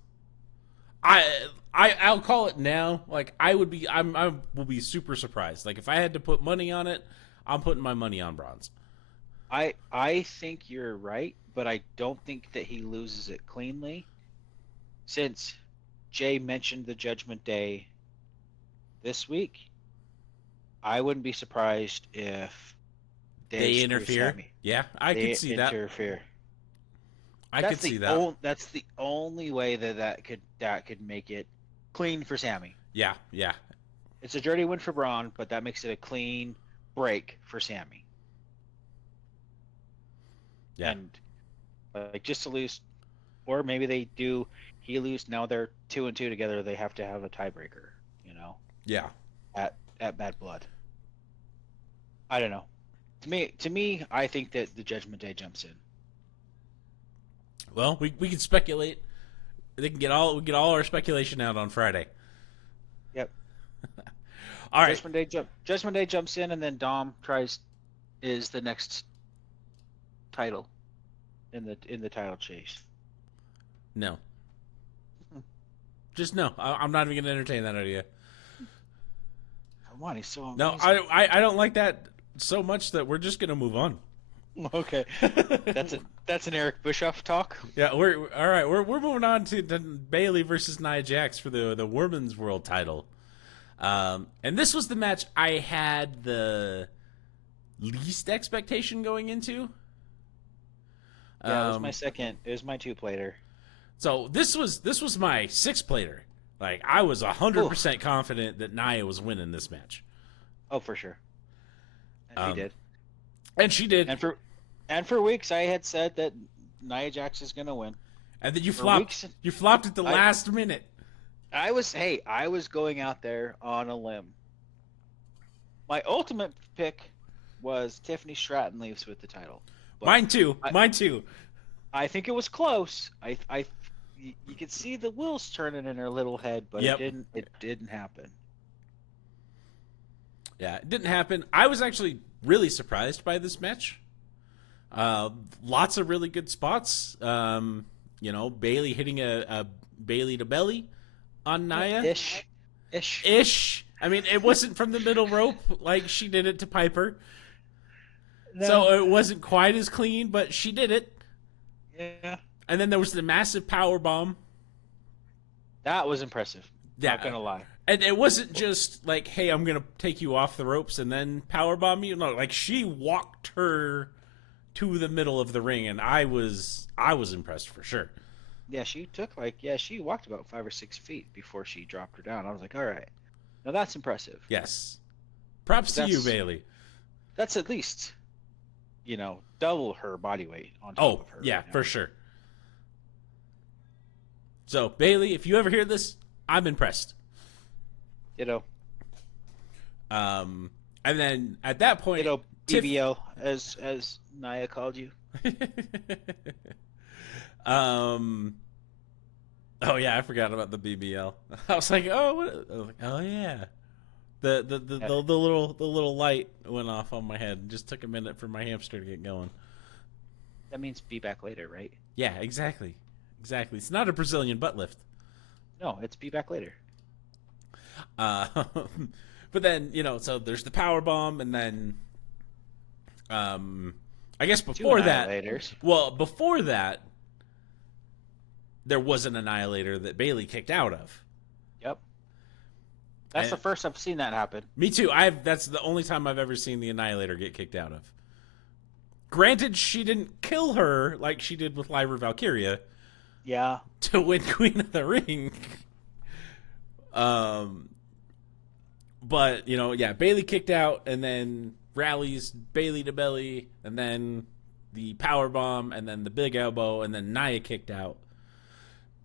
I'll call it now. Like I will be super surprised. Like if I had to put money on it, I'm putting my money on Bronze. I think you're right, but I don't think that he loses it cleanly. Since Jay mentioned the Judgment Day this week, I wouldn't be surprised if They interfere. Sammy. Yeah, I could see that. Interfere. I could see that. That's the only way that could make it clean for Sammy. Yeah, yeah. It's a dirty win for Braun, but that makes it a clean break for Sammy. Yeah. And like just to lose, or maybe they do. He lose. Now they're 2-2 together. They have to have a tiebreaker. Yeah. At Bad Blood. I don't know. To me, I think that the Judgment Day jumps in. Well, we can speculate. We get all our speculation out on Friday. Yep. All right. Judgment Day jumps in, and then Dom is the next title in the title chase. No. Just no. I'm not even going to entertain that idea. Come on, he's so amazing. No, I don't like that so much that we're just going to move on. Okay. That's an Eric Bischoff talk. Yeah, we're all right. We're moving on to Bayley versus Nia Jax for the Women's World Title. And this was the match I had the least expectation going into. Yeah, it was my second. It was my two-plater. So this was my six-plater. Like I was 100% confident that Nia was winning this match. Oh, for sure. And she did. And she did. And for weeks I had said that Nia Jax is gonna win. And then you flopped. You flopped at the last minute. I was going out there on a limb. My ultimate pick was Tiffany Stratton leaves with the title. But Mine too. I think it was close. You could see the wheels turning in her little head, but it didn't happen. Yeah, it didn't happen. I was actually really surprised by this match. Lots of really good spots. Bayley hitting a Bayley to belly on Nia. Ish. I mean, it wasn't from the middle rope like she did it to Piper. No. So it wasn't quite as clean, but she did it. Yeah. And then there was the massive power bomb. That was impressive. Yeah. Not gonna lie. And it wasn't just like, hey, I'm gonna take you off the ropes and then power bomb you. No, like she walked her to the middle of the ring, and I was impressed for sure. Yeah, she walked about 5 or 6 feet before she dropped her down. I was like, all right, now that's impressive. Yes, props to you, Bayley. That's at least, double her body weight on top of her. Yeah, for sure. So Bayley, if you ever hear this, I'm impressed. And then at that point, BBL, as Nia called you. Oh yeah, I forgot about the BBL. I was like, oh yeah. The little light went off on my head. It just took a minute for my hamster to get going. That means be back later, right? Yeah, exactly. It's not a Brazilian butt lift. No, it's be back later. But then, so there's the power bomb, and then I guess before that, there was an Annihilator that Bayley kicked out of. Yep. That's the first I've seen that happen. Me too. That's the only time I've ever seen the Annihilator get kicked out of. Granted, she didn't kill her like she did with Lyra Valkyria. Yeah. To win Queen of the Ring. But, Bailey kicked out and then rallies Bailey to belly and then the power bomb and then the big elbow and then Nia kicked out.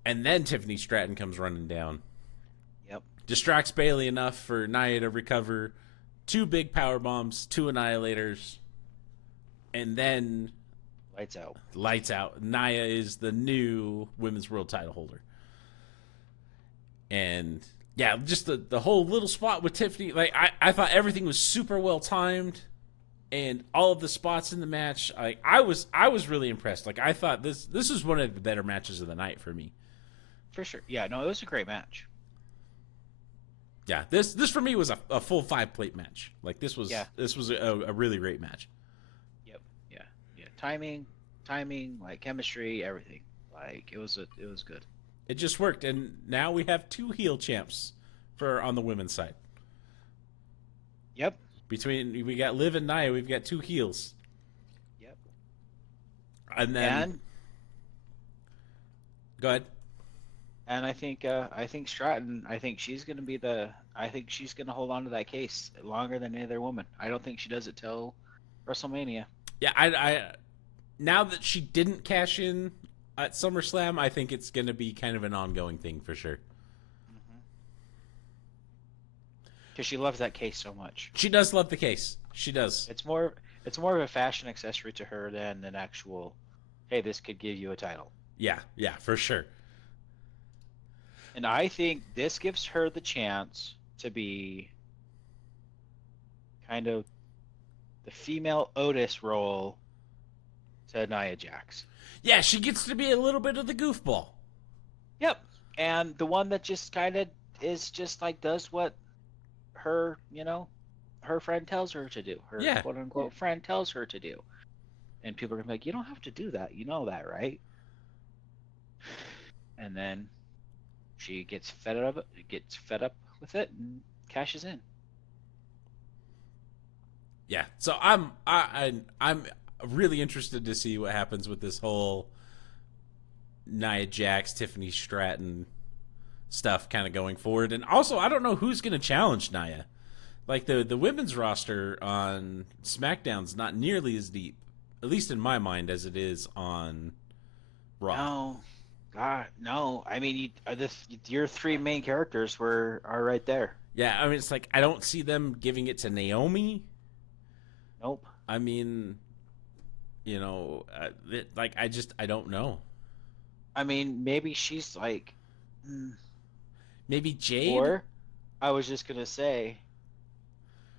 And then Tiffany Stratton comes running down. Yep. Distracts Bailey enough for Nia to recover. 2 big power bombs, 2 annihilators. And then Lights out. Nia is the new women's world title holder. And yeah, just the whole little spot with Tiffany. Like I thought everything was super well timed, and all of the spots in the match. I was really impressed. Like I thought this was one of the better matches of the night for me. For sure. Yeah. No, it was a great match. Yeah, this for me was a full 5-plate match. Like this was a really great match. Yep. Yeah. Timing, like chemistry, everything. Like it was good. It just worked, and now we have 2 heel champs on the women's side. Yep. We got Liv and Nia, we've got 2 heels. Yep. And then go ahead. And I think Stratton, I think she's gonna hold on to that case longer than any other woman. I don't think she does it till WrestleMania. Yeah, I now that she didn't cash in at SummerSlam, I think it's going to be kind of an ongoing thing for sure. Because she loves that case so much. She does love the case. She does. It's more of a fashion accessory to her than an actual, hey, this could give you a title. Yeah, for sure. And I think this gives her the chance to be kind of the female Otis role to Nia Jax. Yeah, she gets to be a little bit of the goofball. Yep. And the one that just kind of is just like does what her, her friend tells her to do. Her quote unquote friend tells her to do. And people are gonna be like, you don't have to do that. You know that, right? And then she gets fed up with it and cashes in. Yeah. So I'm really interested to see what happens with this whole Nia Jax, Tiffany Stratton stuff kind of going forward. And also, I don't know who's going to challenge Nia. Like, the women's roster on SmackDown's not nearly as deep, at least in my mind, as it is on Raw. No. God, no. I mean, your 3 main characters are right there. Yeah, I mean, it's like, I don't see them giving it to Naomi. Nope. I mean... I don't know. I mean, maybe she's like, maybe Jade. Or I was just gonna say,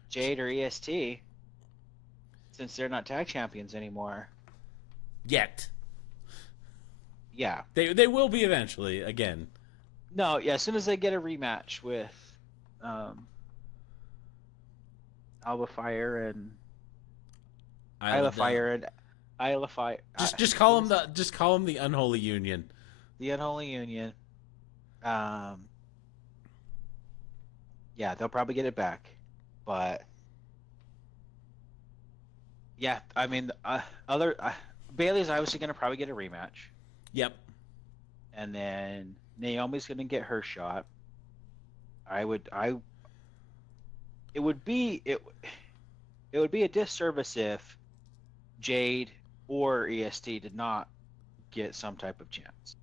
Jade or EST, since they're not tag champions anymore. Yet. Yeah. They will be eventually again. No, yeah. As soon as they get a rematch with, Alba Fire and Isla Fire and. Just call them the Unholy Union. The Unholy Union. Yeah, they'll probably get it back, but yeah, I mean, Bailey's obviously going to probably get a rematch. Yep. And then Naomi's going to get her shot. It would be a disservice if Jade or EST did not get some type of chance.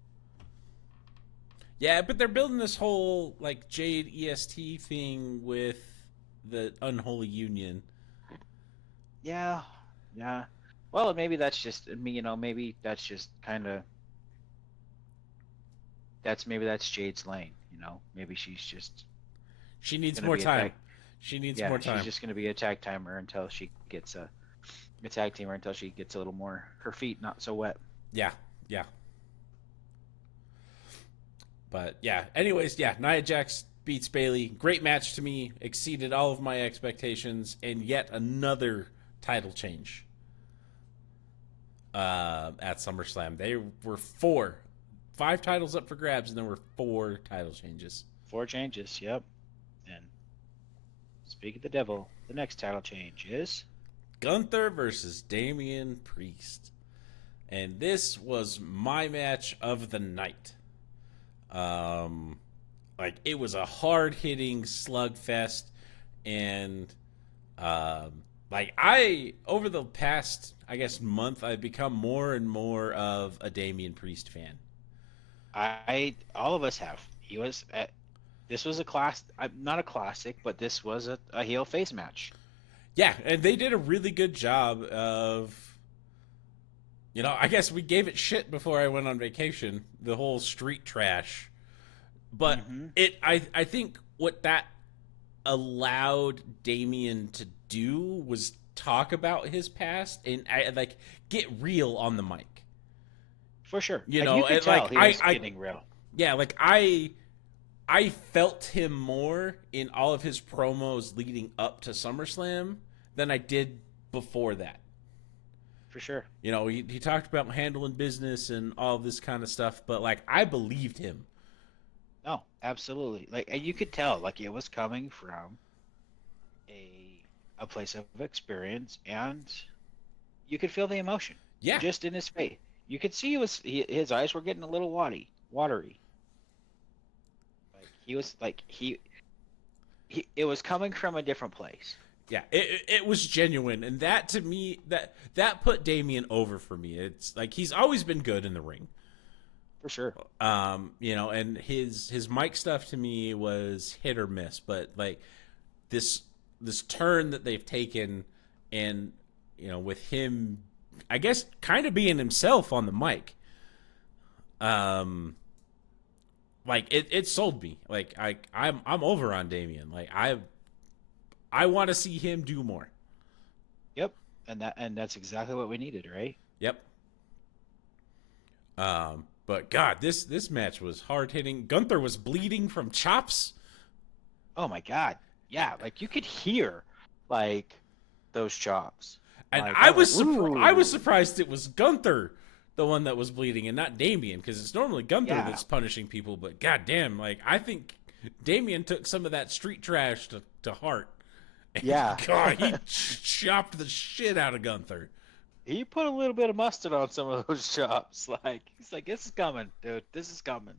Yeah, but they're building this whole like Jade EST thing with the Unholy Union. Yeah. Well, maybe that's just me. Maybe that's just kind of that's Jade's lane. Maybe she needs more time. She needs more time. She's just going to be a tag timer until she gets a tag teamer until she gets a little more, her feet not so wet. Yeah. But yeah, anyways, Nia Jax beats Bailey. Great match to me, exceeded all of my expectations, and yet another title change at SummerSlam. They were 5 titles up for grabs, and there were 4 title changes. 4 changes, yep. And speak of the devil, the next title change is Gunther versus Damian Priest. And this was my match of the night. It was a hard-hitting slugfest. And um, like I over the past I guess month, I've become more and more of a Damian Priest fan. I all of us have. This was a not a classic, but this was a heel face match. Yeah, and they did a really good job of. I guess we gave it shit before I went on vacation. The whole street trash, but Mm-hmm. I think what that allowed Damien to do was talk about his past and like get real on the mic. For sure. And you could And tell like he was getting real. yeah, like I felt him more in all of his promos leading up to SummerSlam than I did before that. For sure. He talked about handling business and all of this kind of stuff, but like I believed him. No, absolutely. Like, and you could tell, like, it was coming from a place of experience, and you could feel the emotion Yeah, just in his face. You could see his eyes were getting a little watery. Like he was like he it was coming from a different place. yeah, it was genuine, and that to me that put Damien over for me. It's like he's always been good in the ring. For sure. And his mic stuff to me was hit or miss, but like this turn that they've taken, and with him, I guess, kind of being himself on the mic, like it sold me. Like I'm over on Damien. Like I want to see him do more. Yep. And that's exactly what we needed, right? Yep. But God, this match was hard hitting. Gunther was bleeding from chops. Oh my God. Yeah, like you could hear like those chops. And Like I I was was like, I was ooh. surprised it was Gunther, the one that was bleeding, and not Damien, because it's normally Gunther Yeah. that's punishing people. But goddamn, like I think Damien took some of that street trash to heart. And Yeah. God, he chopped the shit out of Gunther. He put a little bit of mustard on some of those chops. Like he's like, this is coming, dude. This is coming.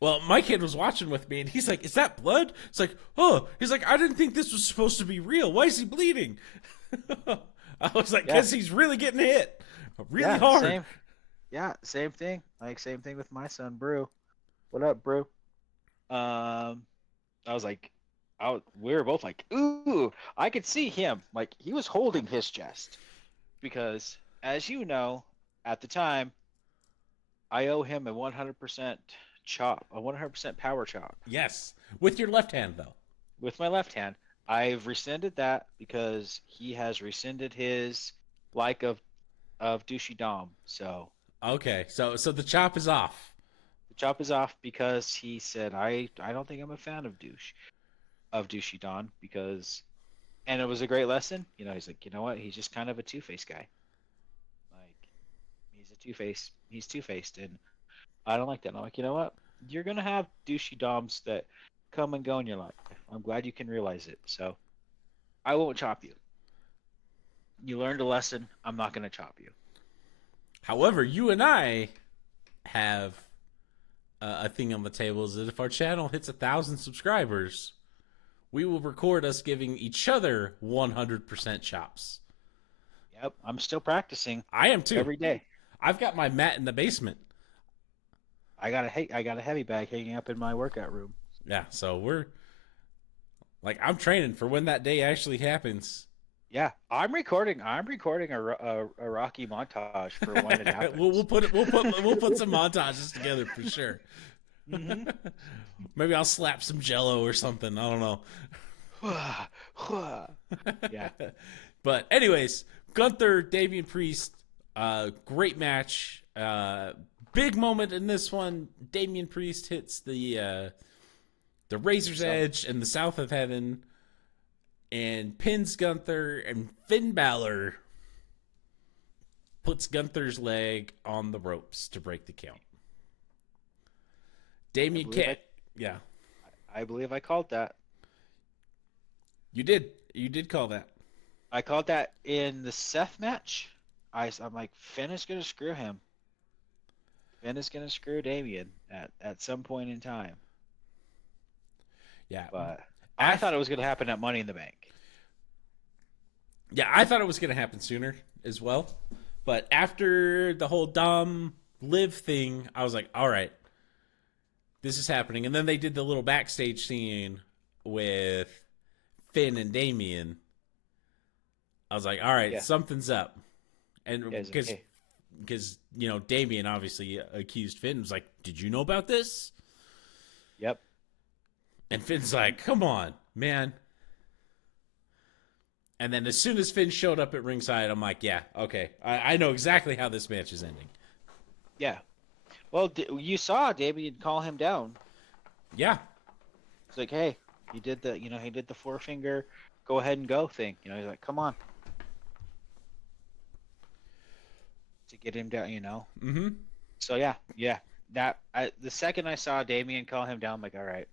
Well, my kid was watching with me, and he's like, "Is that blood?" It's like, "Oh," he's like, "I didn't think this was supposed to be real. Why is he bleeding?" I was like, Yeah. "Cause he's really getting hit, really Yeah. hard." Same. Yeah. Same thing. Like same thing with my son, Brew. What up, Brew? I was like, we were both like, ooh. I could see him. Like he was holding his chest because, as you know, at the time, I owe him a 100% chop, a 100% power chop Yes, with your left hand though. with my left hand. I've rescinded that because he has rescinded his like of douchey dom. So Okay, so the chop is off. the chop is off because he said I don't think I'm a fan of douchey don because and it was a great lesson. You know, he's like, you know what? He's just kind of a two-faced guy. Like he's a two-faced. He's two-faced, and I don't like that. And I'm like, you know what? You're gonna have douchey doms that come and go in your life. I'm glad you can realize it. So I won't chop you. You learned a lesson. I'm not gonna chop you. However, you and I have a thing on the table is that if our channel hits 1,000 subscribers, we will record us giving each other 100% chops. Yep, I'm still practicing I am too. every day. I've got my mat in the basement. I got a heavy bag hanging up in my workout room. Yeah, so we're like I'm training for when that day actually happens. Yeah, I'm recording. I'm recording a Rocky montage for when it we'll happens. put it. We'll put some montages together for sure. Hmm. Maybe I'll slap some Jello or something. I don't know. Yeah, But anyways, Gunther, Damian Priest, great match. Big moment in this one. Damian Priest hits the Razor's so Edge and the South of Heaven, and pins Gunther, and Finn Balor puts Gunther's leg on the ropes to break the count. I Damien believe can't. Yeah, I believe I called that. you did. You did call that. I called that in the Seth match. I'm like, Finn is gonna screw him. Finn is gonna screw Damien at some point in time. Yeah. But I thought it was going to happen at Money in the Bank. Yeah, I thought it was going to happen sooner as well. But after the whole Dom Liv thing, I was like, all right, this is happening. And then they did the little backstage scene with Finn and Damien. I was like, all right, Yeah. something's up. And Yeah, because okay. Damien obviously accused Finn, was like, did you know about this? Yep. And Finn's like, come on, man. And then as soon as Finn showed up at ringside, I'm like, yeah, okay. I know exactly how this match is ending. Yeah. Well, you saw Damien call him down. Yeah. It's like, hey, he did the four-finger go ahead and go thing. He's like, come on. To get him down, Mm-hmm. So yeah. The second I saw Damien call him down, I'm like, all right,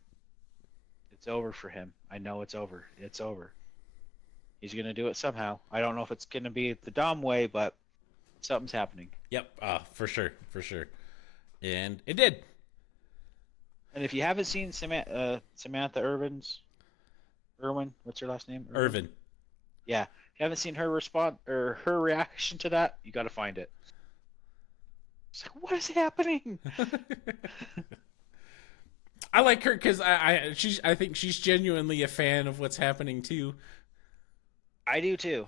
it's over for him. I know it's over. It's over. He's gonna do it somehow. I don't know if it's gonna be the Dom way, but something's happening. Yep. For sure. And it did. And if you haven't seen Samantha Irwin, what's her last name? Irvin. Yeah, if you haven't seen her response or her reaction to that, you got to find it. It's like, what is happening? I like her because I think she's genuinely a fan of what's happening too. I do too.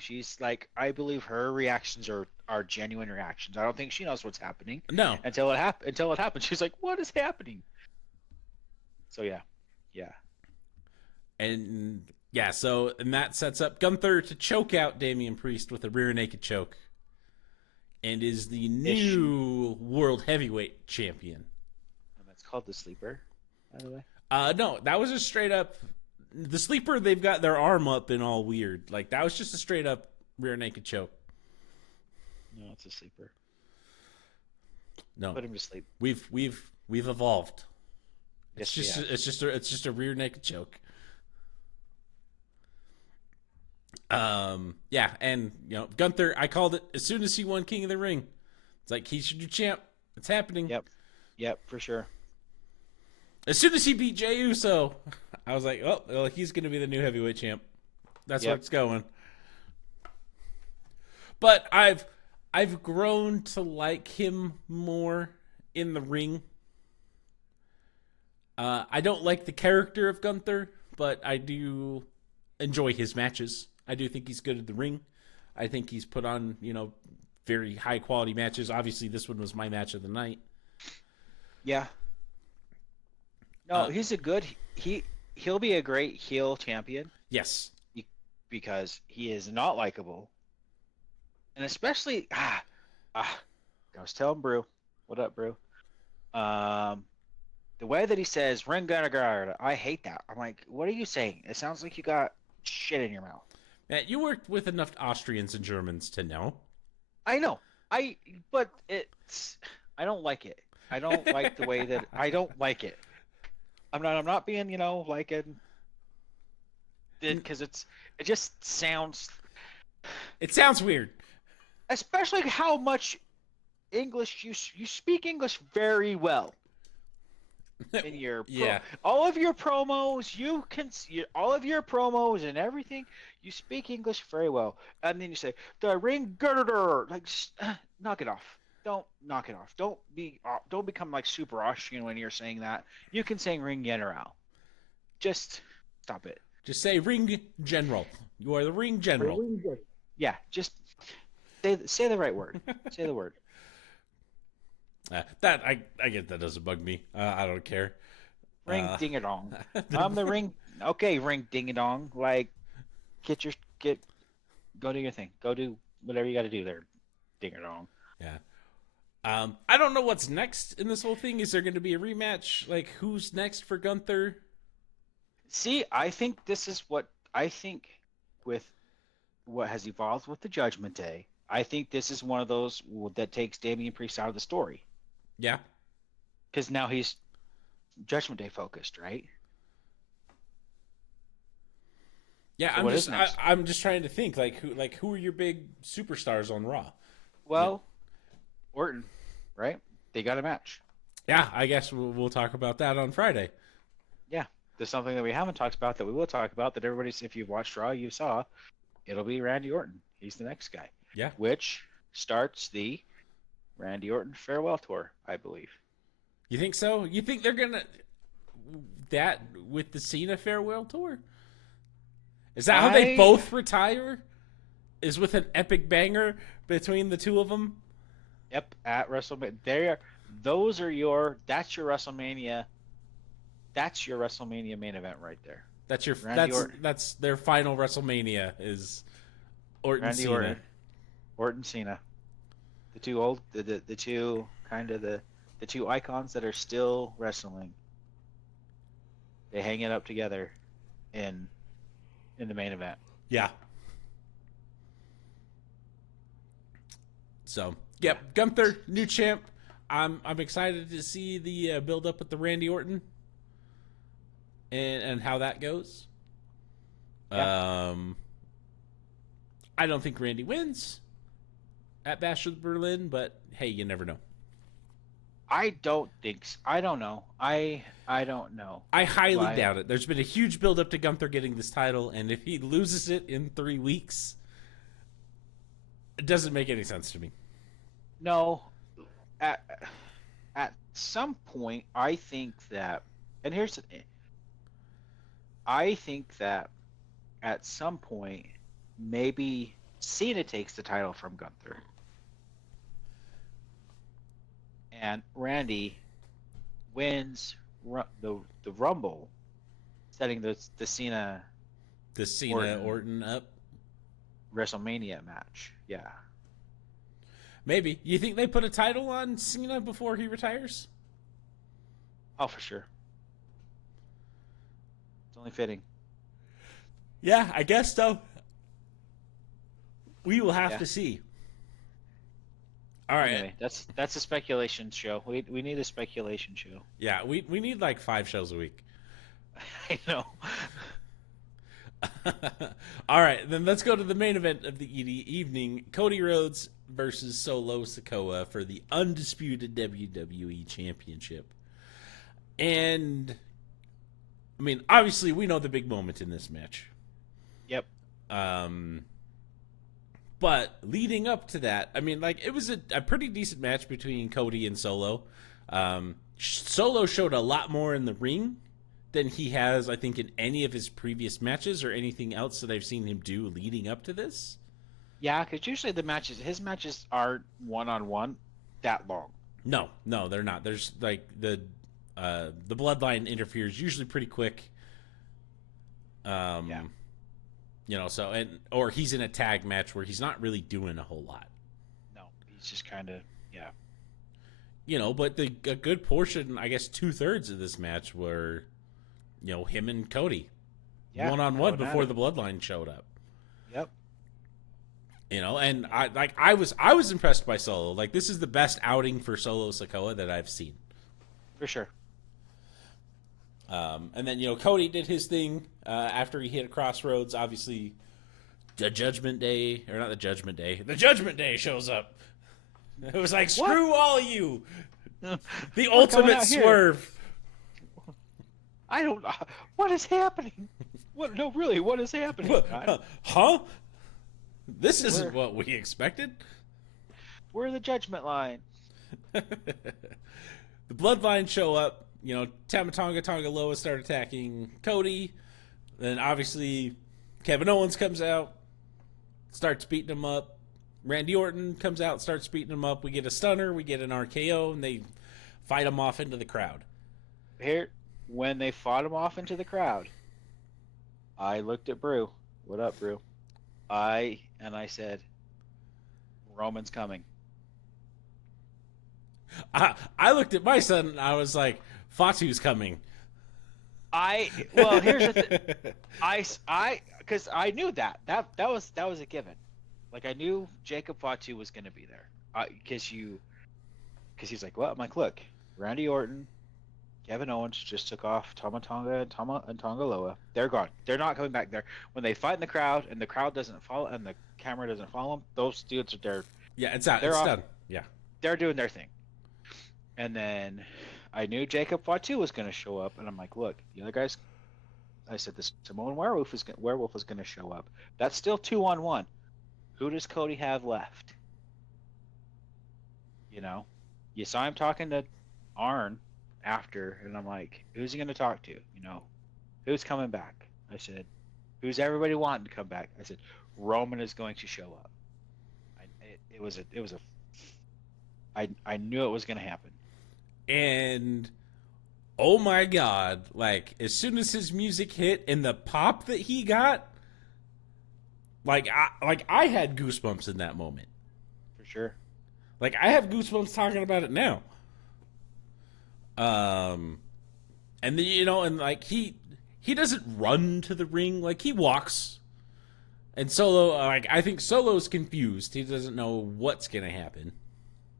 She's like, I believe her reactions are genuine reactions. I don't think she knows what's happening No. until it happens. She's like, what is happening? So yeah. And yeah, and that sets up Gunther to choke out Damian Priest with a rear naked choke, and is the new world heavyweight champion. And that's called the sleeper, by the way. No, that was a straight up. The sleeper, they've got their arm up and all weird. Like that was just a straight up rear naked choke. No, it's a sleeper. No, Put him to sleep. We've evolved. Yes, It's just a rear naked choke. Yeah, and Gunther, I called it as soon as he won King of the Ring. It's like he should be champ. It's happening. Yep, for sure. As soon as he beat Jey Uso, I was like, oh, well, he's going to be the new heavyweight champ. That's where it's going. But I've grown to like him more in the ring. I don't like the character of Gunther, but I do enjoy his matches. I do think he's good at the ring. I think he's put on, very high quality matches. Obviously, this one was my match of the night. Yeah. No, he's a good. He'll be a great heel champion. Yes. Because he is not likable, and especially I was telling Brew, what up, Brew? The way that he says "ring guard," I hate that. I'm like, what are you saying? It sounds like you got shit in your mouth. Matt, you worked with enough Austrians and Germans to know. I know. But I don't like it. I don't like the way that I don't like it. I'm not being, like it because it just sounds. It sounds weird. Especially how much English you speak English very well. In your all of your promos, all of your promos and everything, you speak English very well, and then you say the ring girder, like knock it off. Don't knock it off. Don't become like super Austrian when you're saying that. You can say ring general. Just stop it. Just say ring general. You are the ring general. Yeah, just say the right word. Say the word. That I get that doesn't bug me. I don't care. Ring ding a dong. I'm the ring. Okay, ring ding a dong. Like, go do your thing. Go do whatever you got to do there. Ding a dong. Yeah. I don't know what's next in this whole thing. Is there going to be a rematch? Like, who's next for Gunther? See, I think this is what I think with what has evolved with the Judgment Day. I think this is one of those that takes Damian Priest out of the story. Yeah. Because now he's Judgment Day focused, right? Yeah, so I'm just trying to think who are your big superstars on Raw? Well, Orton, right? They got a match. Yeah, I guess we'll talk about that on Friday. Yeah, there's something that we haven't talked about that we will talk about that everybody's, if you've watched Raw, you saw. It'll be Randy Orton. He's the next guy. Yeah. Which starts the Randy Orton farewell tour, I believe. You think so? You think they're gonna that with the Cena farewell tour? Is that how they both retire? Is with an epic banger between the two of them? Yep, at WrestleMania. That's your WrestleMania. That's your WrestleMania main event right there. That's their final WrestleMania is Orton Cena. Orton Cena. The two icons that are still wrestling. They hang it up together in the main event. Yeah. So, yep, Gunther, new champ. I'm excited to see the build up with the Randy Orton and how that goes. Yeah. I don't think Randy wins at Bash of Berlin, but hey, you never know. I don't think so. I don't know. I don't know. I highly doubt it. There's been a huge build up to Gunther getting this title, and if he loses it in 3 weeks, it doesn't make any sense to me. No. At some point, I think that, and here's the thing. I think that at some point, maybe Cena takes the title from Gunther. And Randy wins the Rumble, setting the Cena Orton up WrestleMania match. Yeah. Maybe. You think they put a title on Cena before he retires? Oh, for sure. It's only fitting. Yeah, I guess so. We will have to see. All right. Anyway, that's a speculation show. We need a speculation show. Yeah, we need like 5 shows a week. I know. All right, then let's go to the main event of the evening. Cody Rhodes versus Solo Sikoa for the undisputed WWE Championship. And, I mean, obviously we know the big moment in this match. Yep. But leading up to that, I mean, like, it was a pretty decent match between Cody and Solo. Solo showed a lot more in the ring than he has, I think, in any of his previous matches or anything else that I've seen him do leading up to this. Yeah, because usually his matches aren't one-on-one that long. No, they're not. There's, like, the bloodline interferes usually pretty quick. Yeah. You know, or he's in a tag match where he's not really doing a whole lot. No, he's just kind of, yeah. You know, but a good portion, I guess 2/3 of this match were, you know, him and Cody. Yeah, one-on-one before the bloodline showed up. Yep. You know, and I was impressed by Solo. Like, this is the best outing for Solo Sikoa that I've seen. For sure. And then, you know, Cody did his thing after he hit a crossroads. Obviously, the Judgment Day shows up. It was like, screw all of you. The ultimate swerve. I don't know. What is happening? What is happening? Huh? This isn't what we expected. We're the Judgment Line. The Bloodline show up. You know, Tama Tonga Loa start attacking Cody. Then obviously Kevin Owens comes out, starts beating him up. Randy Orton comes out, starts beating him up. We get a stunner, we get an RKO, and they fight him off into the crowd. When they fought him off into the crowd, I looked at Brew. What up, Brew? I said, Roman's coming. I looked at my son and I was like, Fatu's coming. Here's the thing. Because I knew that was a given. Like, I knew Jacob Fatu was going to be there. Because he's like, well, I'm like, look, Randy Orton, Kevin Owens just took off Tama Tonga and Tonga Loa. They're gone. They're not coming back there. When they fight in the crowd and the crowd doesn't follow and the camera doesn't follow them, those dudes are there. Yeah, it's out. It's done. Yeah, they're doing their thing. And then I knew Jacob Fatu was going to show up, and I'm like, look, the other guys I said the Samoan werewolf is going to show up. That's still 2-on-1. Who does Cody have left? You know, you saw him talking to Arn after, and I'm like, who's he going to talk to? You know, who's coming back? I said, who's everybody wanting to come back? I said, Roman is going to show up. I knew it was going to happen. And oh my God, like as soon as his music hit and the pop that he got, I had goosebumps in that moment. For sure. Like I have goosebumps talking about it now. And then, and like he doesn't run to the ring, like he walks. And Solo, like I think Solo's confused. He doesn't know what's gonna happen.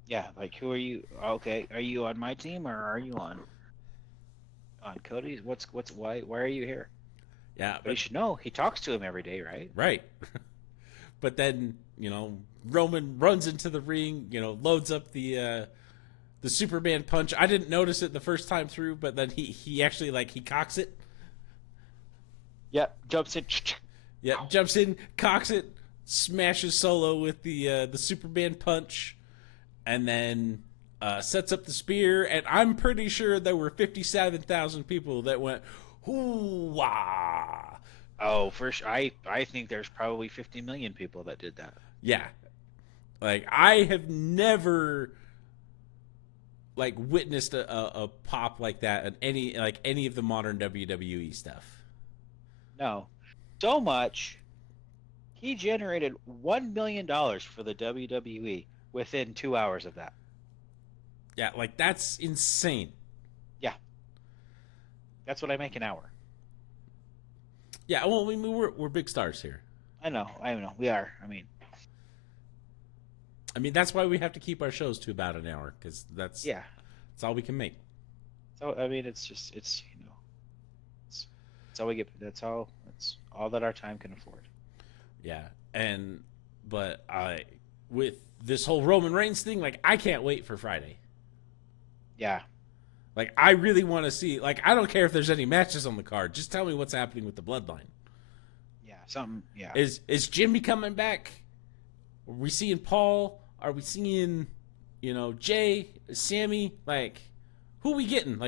Yeah, like who are you? Okay, are you on my team or are you on Cody's? Why are you here? Yeah, but you should know he talks to him every day, right? Right. But then, Roman runs into the ring, loads up the Superman punch. I didn't notice it the first time through, but then he actually he cocks it. Yep, jumps in. Yeah, jumps in, cocks it, smashes Solo with the Superman punch, and then sets up the spear. And I'm pretty sure there were 57,000 people that went, hoo-wah. Oh, for sure. I think there's probably 50 million people that did that. Yeah. Like, I have never witnessed a pop like that in any of the modern WWE stuff. No. So much, he generated $1 million for the WWE within 2 hours of that. Yeah, that's insane. Yeah. That's what I make an hour. Yeah, well, I mean, we're big stars here. I know. We are. I mean, that's why we have to keep our shows to about an hour, because that's all we can make. So, I mean, it's all we get. That's all that our time can afford. Yeah, but with this whole Roman Reigns thing, I can't wait for Friday. Yeah. I really want to see. I don't care if there's any matches on the card. Just tell me what's happening with the Bloodline. Yeah, something. Yeah. Is Jimmy coming back? Are we seeing Paul? Are we seeing, Jay, Sammy? Who are we getting?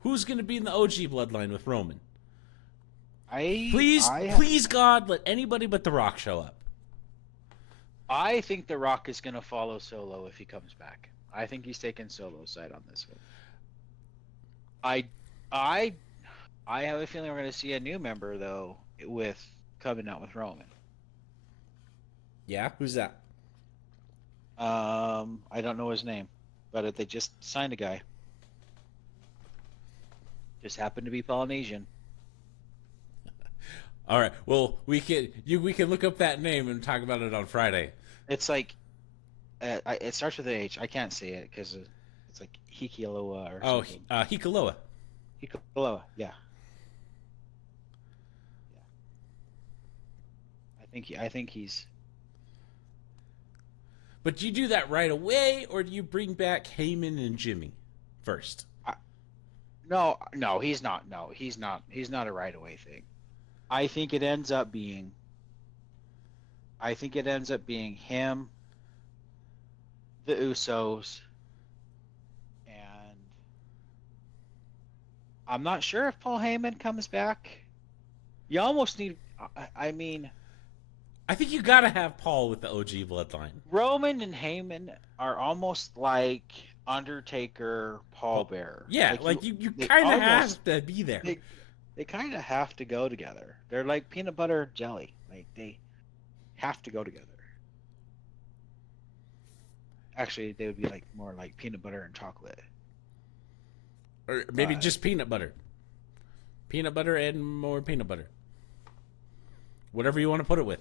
Who's going to be in the OG Bloodline with Roman? Please, God, let anybody but The Rock show up. I think The Rock is going to follow Solo if he comes back. I think he's taking Solo's side on this one. I have a feeling we're going to see a new member though coming out with Roman. Yeah, who's that? I don't know his name, but they just signed a guy. Just happened to be Polynesian. All right. Well, we can look up that name and talk about it on Friday. It's it starts with an H. I can't say it because it's like Hikiloa or something. Hikaloa. Hikaloa, yeah. I think he's. But do you do that right away, or do you bring back Heyman and Jimmy first? No, he's not. No, he's not. He's not a right away thing. I think it ends up being him, the Usos, and I'm not sure if Paul Heyman comes back. You almost need. I mean, I think you gotta have Paul with the OG Bloodline. Roman and Heyman are almost like Undertaker, Paul Bearer. Yeah, you kind of have to be there. They kind of have to go together. They're like peanut butter and jelly. They have to go together. Actually, they would be more like peanut butter and chocolate. Or maybe just peanut butter. Peanut butter and more peanut butter. Whatever you want to put it with.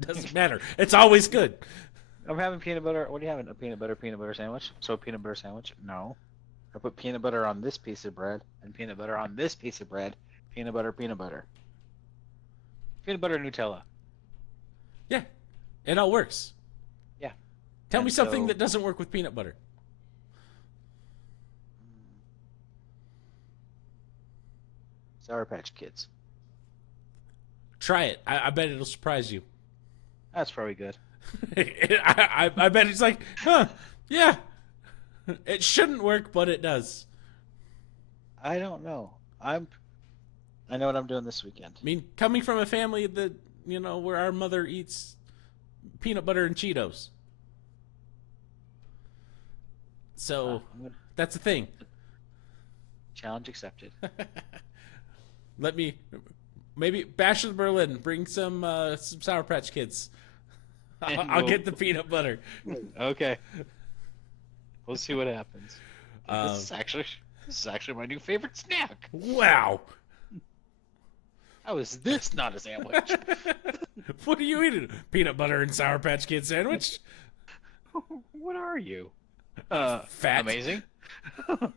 Doesn't matter. It's always good. I'm having peanut butter. What are you having? A peanut butter sandwich? So a peanut butter sandwich? No. I put peanut butter on this piece of bread and peanut butter on this piece of bread. Peanut butter. Peanut butter Nutella. Yeah. It all works. Yeah. Tell me something that doesn't work with peanut butter. Sour Patch Kids. Try it. I bet it'll surprise you. That's probably good. I bet it's like, huh, yeah. It shouldn't work, but it does. I don't know. I know what I'm doing this weekend. I mean, coming from a family that, where our mother eats peanut butter and Cheetos. So, that's the thing. Challenge accepted. Let me, maybe Bash of Berlin, bring some Sour Patch Kids. I'll get the peanut butter. Okay. We'll see what happens. This is actually my new favorite snack. Wow. How is this not a sandwich? What are you eating? Peanut butter and Sour Patch Kid sandwich? What are you? Fat. Amazing.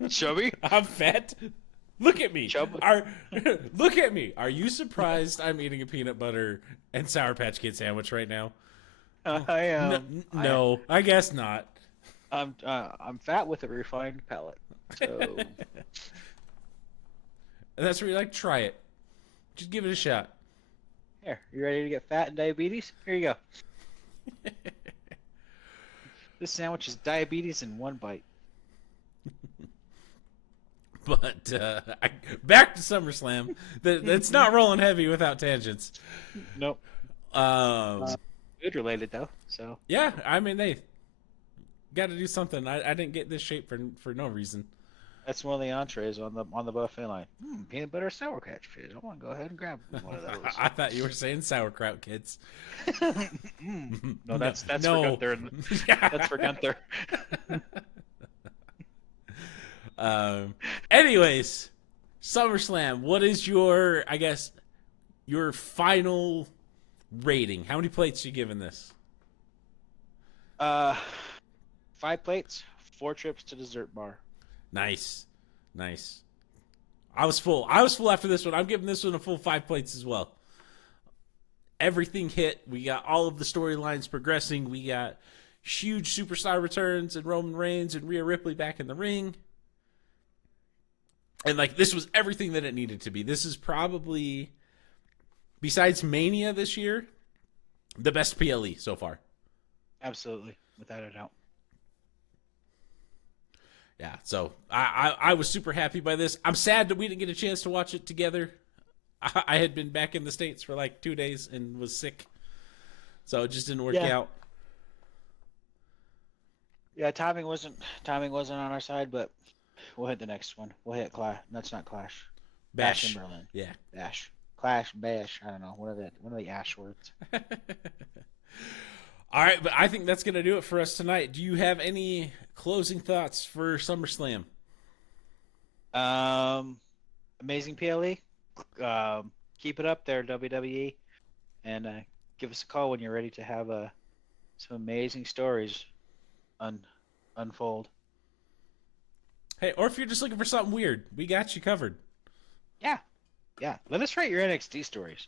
Chubby. I'm fat. Look at me. Chubby. Look at me. Are you surprised I'm eating a peanut butter and Sour Patch Kid sandwich right now? I am. No, I guess not. I'm fat with a refined palate. So That's where you like, try it. Just give it a shot. here, you ready to get fat and diabetes? Here you go. This sandwich is diabetes in one bite. But back to SummerSlam. That's not rolling heavy without tangents. Nope. Food related though. So Yeah, I mean they got to do something. I didn't get this shape for no reason. that's one of the entrees on the buffet line. Peanut butter sour patch fish. I want to go ahead and grab one of those. I thought you were saying sauerkraut kids. No, that's No. for Gunther. That's for Gunther. Anyways, SummerSlam. What is your final rating? How many plates you giving this? 5 plates, 4 trips to dessert bar. Nice. I was full after this one. I'm giving this one a full 5 plates as well. Everything hit. We got all of the storylines progressing. We got huge superstar returns and Roman Reigns and Rhea Ripley back in the ring. And this was everything that it needed to be. This is probably, besides Mania this year, the best PLE so far. Absolutely, without a doubt. Yeah, so I was super happy by this. I'm sad that we didn't get a chance to watch it together. I had been back in the States for 2 days and was sick. So it just didn't work out. Yeah, timing wasn't on our side, but we'll hit the next one. We'll hit Clash. That's not Clash. Bash in Berlin. Yeah. Bash. Clash, Bash. I don't know. One of the Ash words. All right, but I think that's going to do it for us tonight. Do you have any closing thoughts for SummerSlam? Amazing PLE. Keep it up there, WWE, and give us a call when you're ready to have some amazing stories unfold. Hey, or if you're just looking for something weird, we got you covered. Yeah. Let us write your NXT stories.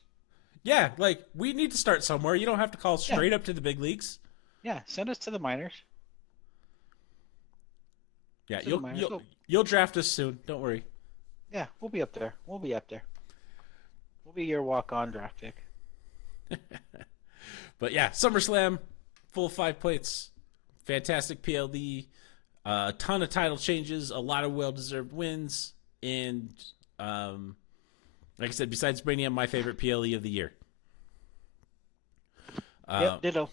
Yeah, we need to start somewhere. You don't have to call straight up to the big leagues. Yeah, send us to the minors. Yeah, you'll draft us soon. Don't worry. Yeah, we'll be up there. We'll be your walk-on draft pick. But yeah, SummerSlam, full 5 plates, fantastic PLD, a ton of title changes, a lot of well-deserved wins, and like I said, besides Mania, my favorite PLE of the year. Yep, ditto.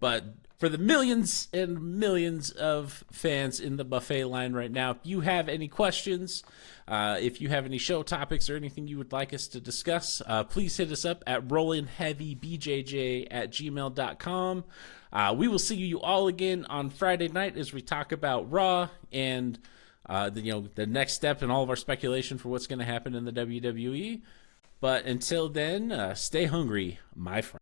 But for the millions and millions of fans in the buffet line right now, if you have any questions, if you have any show topics or anything you would like us to discuss, please hit us up at rollinheavybjj@gmail.com. We will see you all again on Friday night as we talk about Raw and the next step in all of our speculation for what's going to happen in the WWE. But until then, stay hungry, my friend.